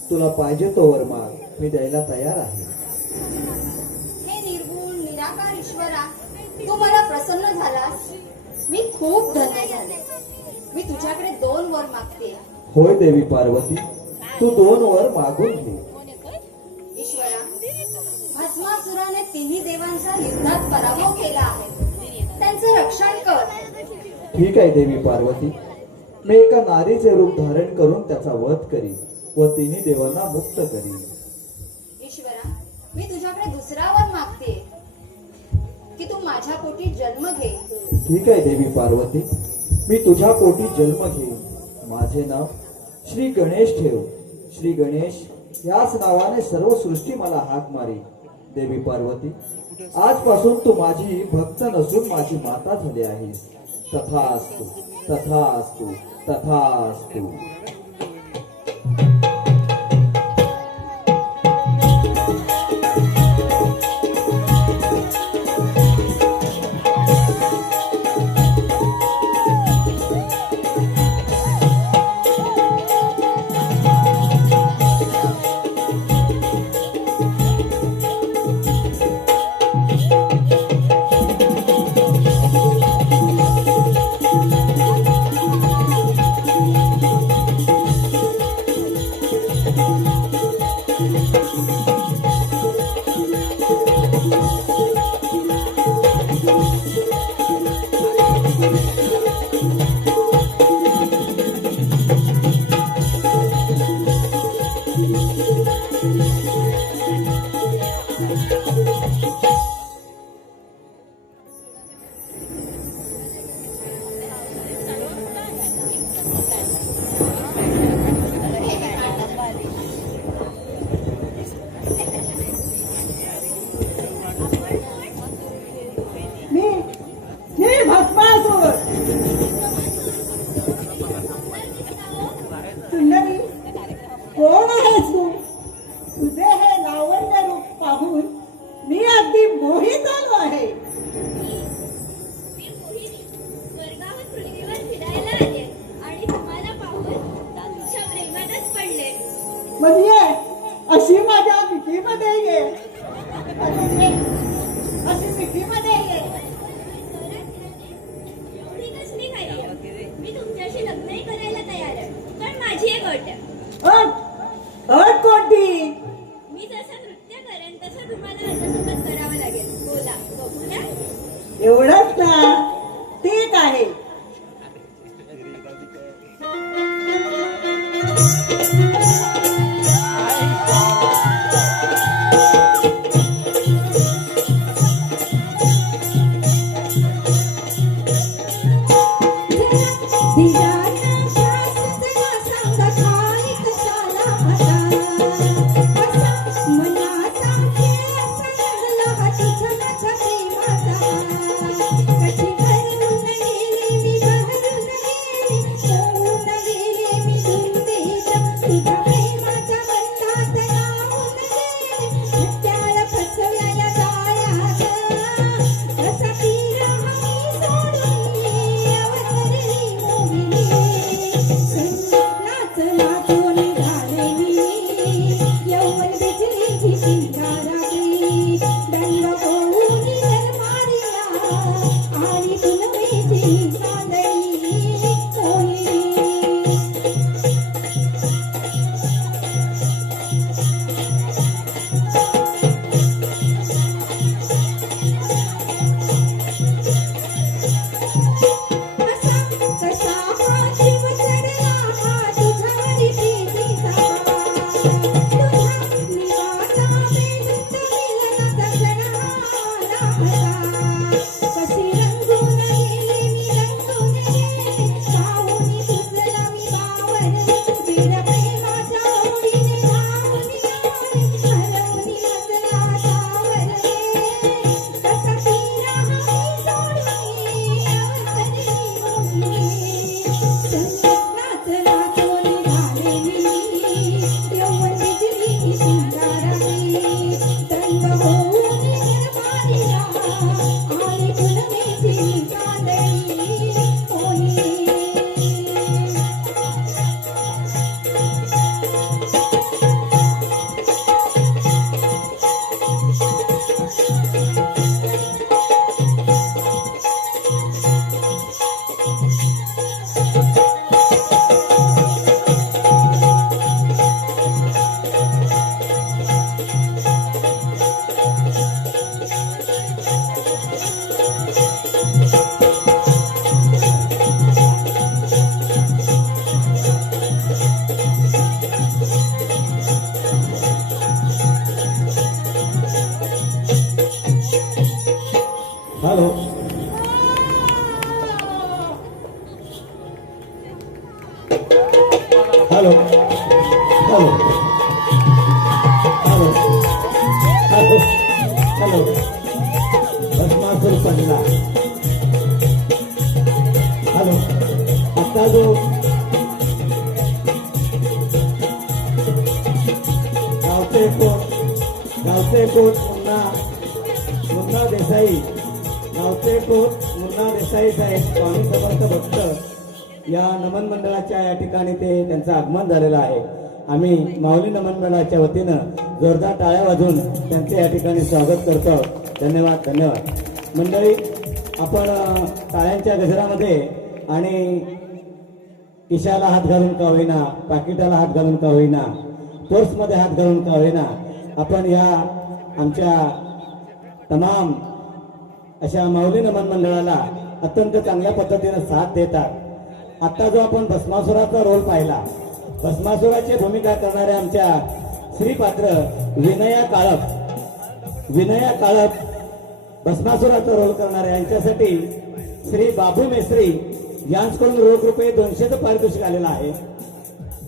तुला पाहिजे तो वर माग, मी द्यायला तयार आहे. हे निर्गुण निराकार ईश्वरा, तू मला प्रसन्न झालास. मी खूप धन्य झाले. मी तुझ्याकडे 2 वर मागते. होय देवी पार्वती, तू 2 वर मागून घे. ईश्वरा, भस्मासुराने 3 देवांचा युद्धात पराभव केला आहे. त्यांचे रक्षण कर. ठीक आहे देवी पार्वती, मी एका नारीचे रूप धारण करून त्याचा वध करीन व 3 देवांना मुक्त करीन. ईश्वरा, मी तुझ्याकडे 2रा वर मागते की तू माझ्या पोटी जन्म घे. ठीक आहे देवी पार्वती, मी तुझ्या पोटी जन्म घेईन. माझे नाव श्री गणेश ठेव. श्री गणेश याच नावाने सर्व सृष्टी मला हाक मारी. देवी पार्वती, आजपासून तू माझी भक्त नसून माझी माता झाली आहेस. तथास्तु तथास्तु तथास्तु. कोण आहेस तू? तुझे हे लावण्य रूप पाहून मी अगदी मोहित झालो आहे. मी मोहिनी स्वर्गावर पृथ्वीवर फिरायला आले आणि तुम्हाला पाहून तुमच्या प्रेमातच पडले. म्हणजे अशी माझ्या मिठीमध्ये ये, अशी मिठीमध्ये ये. एवढी कसली घाई? मी तुमच्याशी लग्नही करायला तयार आहे, पण माझी एक अट आहे. अट कोणती? मी जसं नृत्य करेन तसं तुम्हाला माझ्यासोबत करावं लागेल. बोला, बघूया. एवढंच ना? ठीक आहे. यौवन बिजली की चिंगारा की दंड होऊनी hello hello hello hello hello hello Bhasmasur पडला. हॅलो आता जो गावचे कोट मुन्ना देसाई गावचे कोट मुन्ना देसाई साहेब स्वामी समर्थ भक्त या नमन मंडळाच्या या ठिकाणी त्यांचं आगमन झालेलं आहे. आम्ही माऊली नमन मंडळाच्या वतीनं जोरदार टाळ्या वाजवून त्यांचे या ठिकाणी स्वागत करतो. धन्यवाद धन्यवाद. मंडळी, आपण टाळ्यांच्या गजरामध्ये आणि खिशाला हात घालून का होईना, पाकिटाला हात घालून का होईना, पर्समध्ये हात घालून का होईना, आपण या आमच्या तमाम अशा माऊली नमन मंडळाला अत्यंत चांगल्या पद्धतीने साथ देतात. आता जो आपण भस्मासुराचा रोल पाहिला, भस्मासुराची भूमिका करणाऱ्या आमच्या श्रीपात्र विनया काळप भस्मासुराचा रोल करणाऱ्या यांच्यासाठी श्री बाबू मेस्त्री यांच्याकडून रोख रुपये 200चं पारितोषिक आलेलं आहे.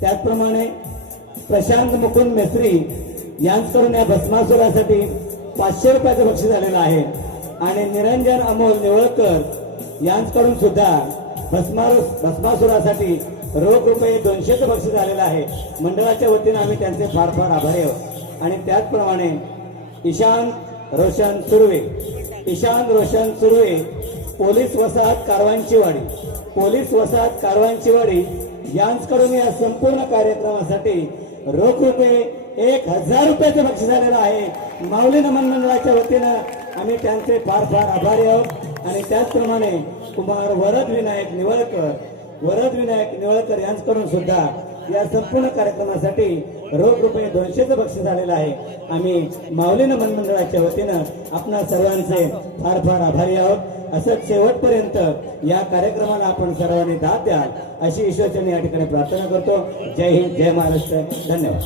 त्याचप्रमाणे प्रशांत मुकुंद मेस्त्री यांच्याकडून या भस्मासुरासाठी 500 रुपयाचं बक्षीस आलेलं आहे. आणि निरंजन अमोल निवळकर यांच्याकडून सुद्धा भस्मासुरासाठी रोख रुपये 200चं बक्षीस आलेलं आहे. मंडळाच्या वतीनं आम्ही त्यांचे फार फार आभारी आहोत. आणि त्याचप्रमाणे ईशांत रोशन सुर्वे पोलीस वसाहत कारवांचीवाडी यांच्याकडून या संपूर्ण कार्यक्रमासाठी रोख रुपये 1000 रुपयाचं बक्षीस आलेलं आहे. माऊली नमन मंडळाच्या वतीनं आम्ही त्यांचे फार फार आभारी आहोत. आणि त्याचप्रमाणे कुमार वरद विनायक निवळकर यांच्याकडून सुद्धा या संपूर्ण कार्यक्रमासाठी रोख रुपये 200चं बक्षीस आलेलं आहे. आम्ही माऊली नमन मंडळाच्या वतीनं आपणा सर्वांचे फार फार आभारी आहोत. असंच शेवटपर्यंत या कार्यक्रमाला आपण सर्वांनी दाद द्याल अशी ईश्वरचरणी या ठिकाणी प्रार्थना करतो. जय हिंद, जय महाराष्ट्र. धन्यवाद.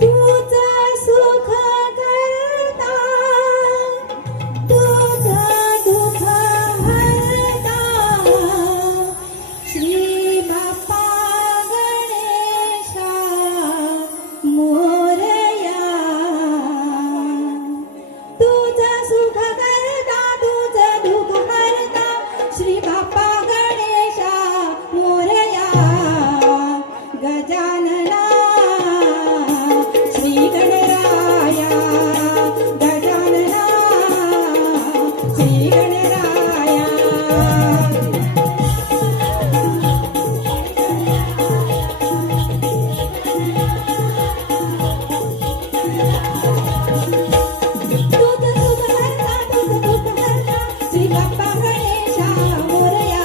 तुझा सुख करता, तुझा दुःख हरता, श्री बाप्पा गणेशा मोरया. तुझा सुख करता, तुझं दुःख हरता, श्री बाप्पा गणेशा मोरया. गजानना श्री गणराया, गजानना श्री गणराया. तुझं सुख हरता, तुझं दुःख हरता, श्री बाप्पा गणेशा मोरया.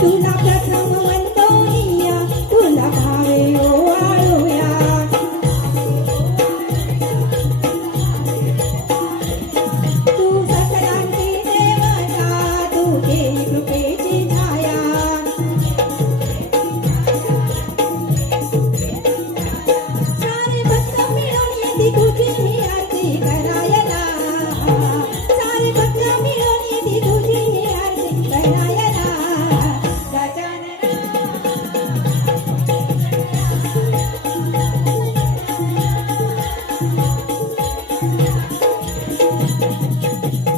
तुला प्रथम वंदनीया, तुला भावे ओवाळूया. तू सकलांची देवता, तू घेई कृपेची छाया. सारे भक्त मिळून येती तुझी ही आरती करायला. सारे भक्त मिळून येती तुझी ही आरती करायला.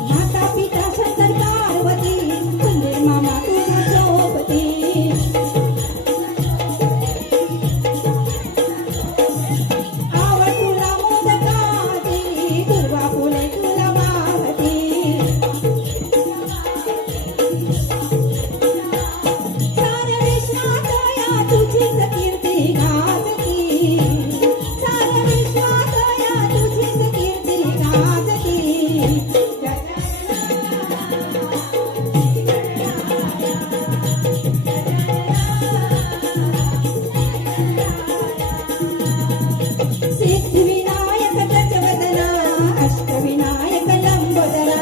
माता पिता शंकर पार्वती, कुंदे मामा तुझा सोबती. आवड तुला मोदकाची, दुर्वा फुले तुला वाहती. साऱ्या विश्वात या तुझीच कीर्ती गाजती. साऱ्या विश्वात या तुझीच कीर्ती गाजती. सिद्धिविनायक प्रचवदना, अष्टविनायक लंबोदरा.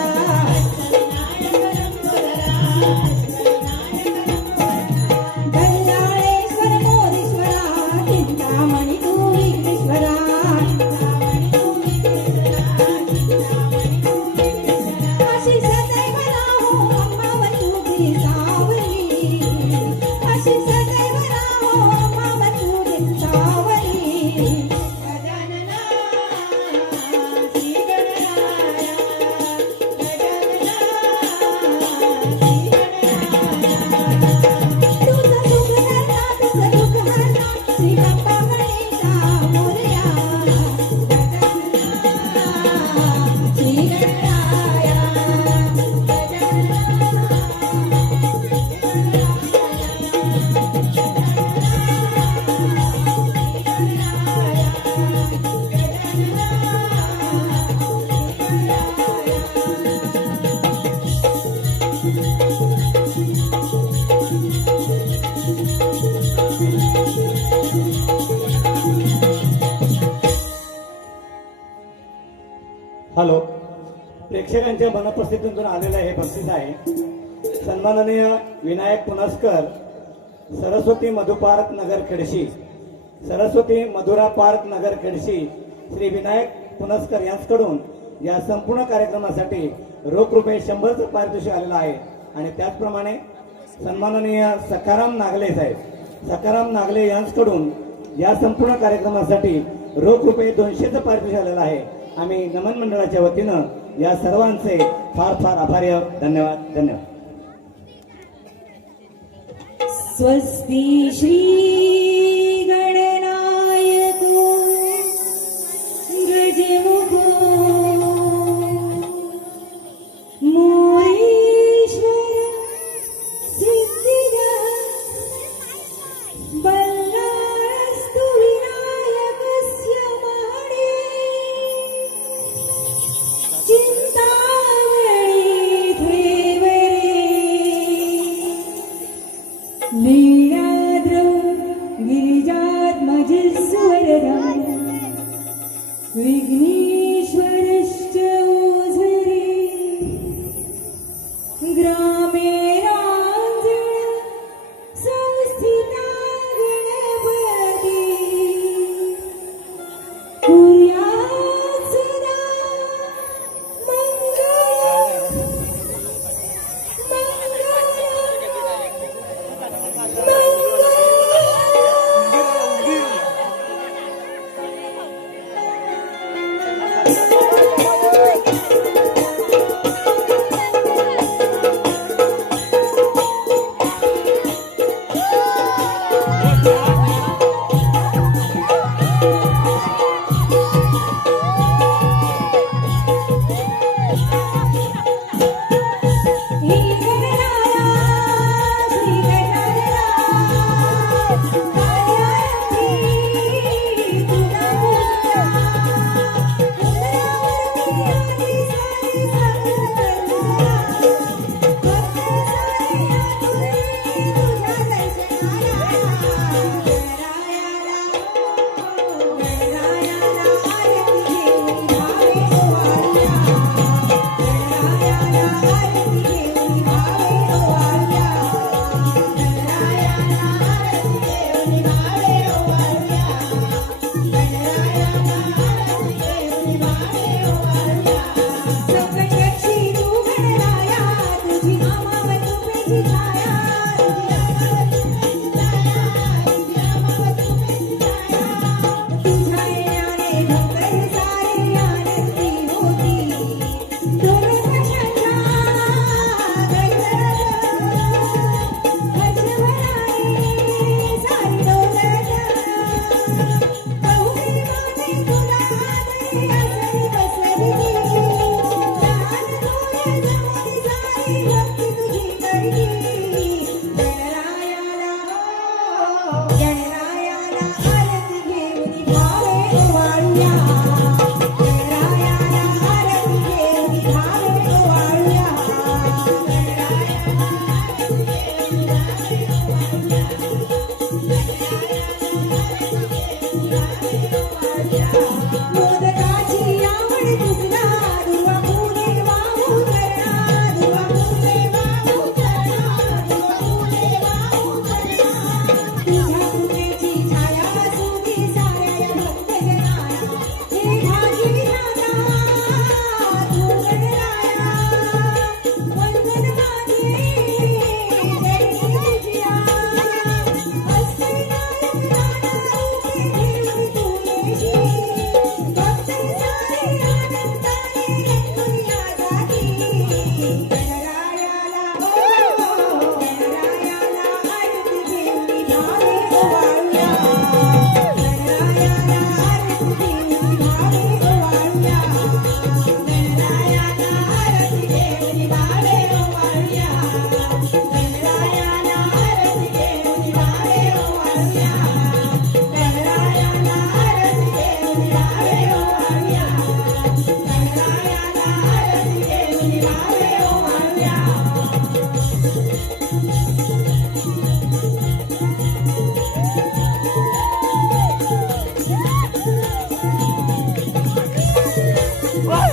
हॅलो, प्रेक्षकांच्या मनोपस्थितीतून आलेलं हे बक्षीस आहे. सन्माननीय विनायक पुनस्कर, सरस्वती मधु पार्क नगर खेडशी, सरस्वती मधुरा पार्क नगर खेडशी श्री विनायक पुनस्कर यांच्याकडून या संपूर्ण कार्यक्रमासाठी रोख रुपये 100चं पारितोषिक आलेलं आहे. आणि त्याचप्रमाणे सन्माननीय सखाराम नागले साहेब, सखाराम नागले यांच्याकडून या संपूर्ण कार्यक्रमासाठी रोख रुपये 200चं पारितोषिक आलेलं आहे. आम्ही नमन मंडळाच्या वतीनं या सर्वांचे फार फार आभारी आहोत. धन्यवाद. धन्यवाद. स्वस्ति श्री गणनायको गजमुखो मोरेश्वर सिद्धिदा बल्लास्तु विनायकस्य महणे चिंतामणि धेवरे लीलाद्रौ गिरिजात्मजिस्वरम् विघ्नेश्वरश्च ओझरे ग्रामे रांजण संस्थिता गणपती कुर्यात् सदा मंगलम्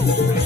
आहे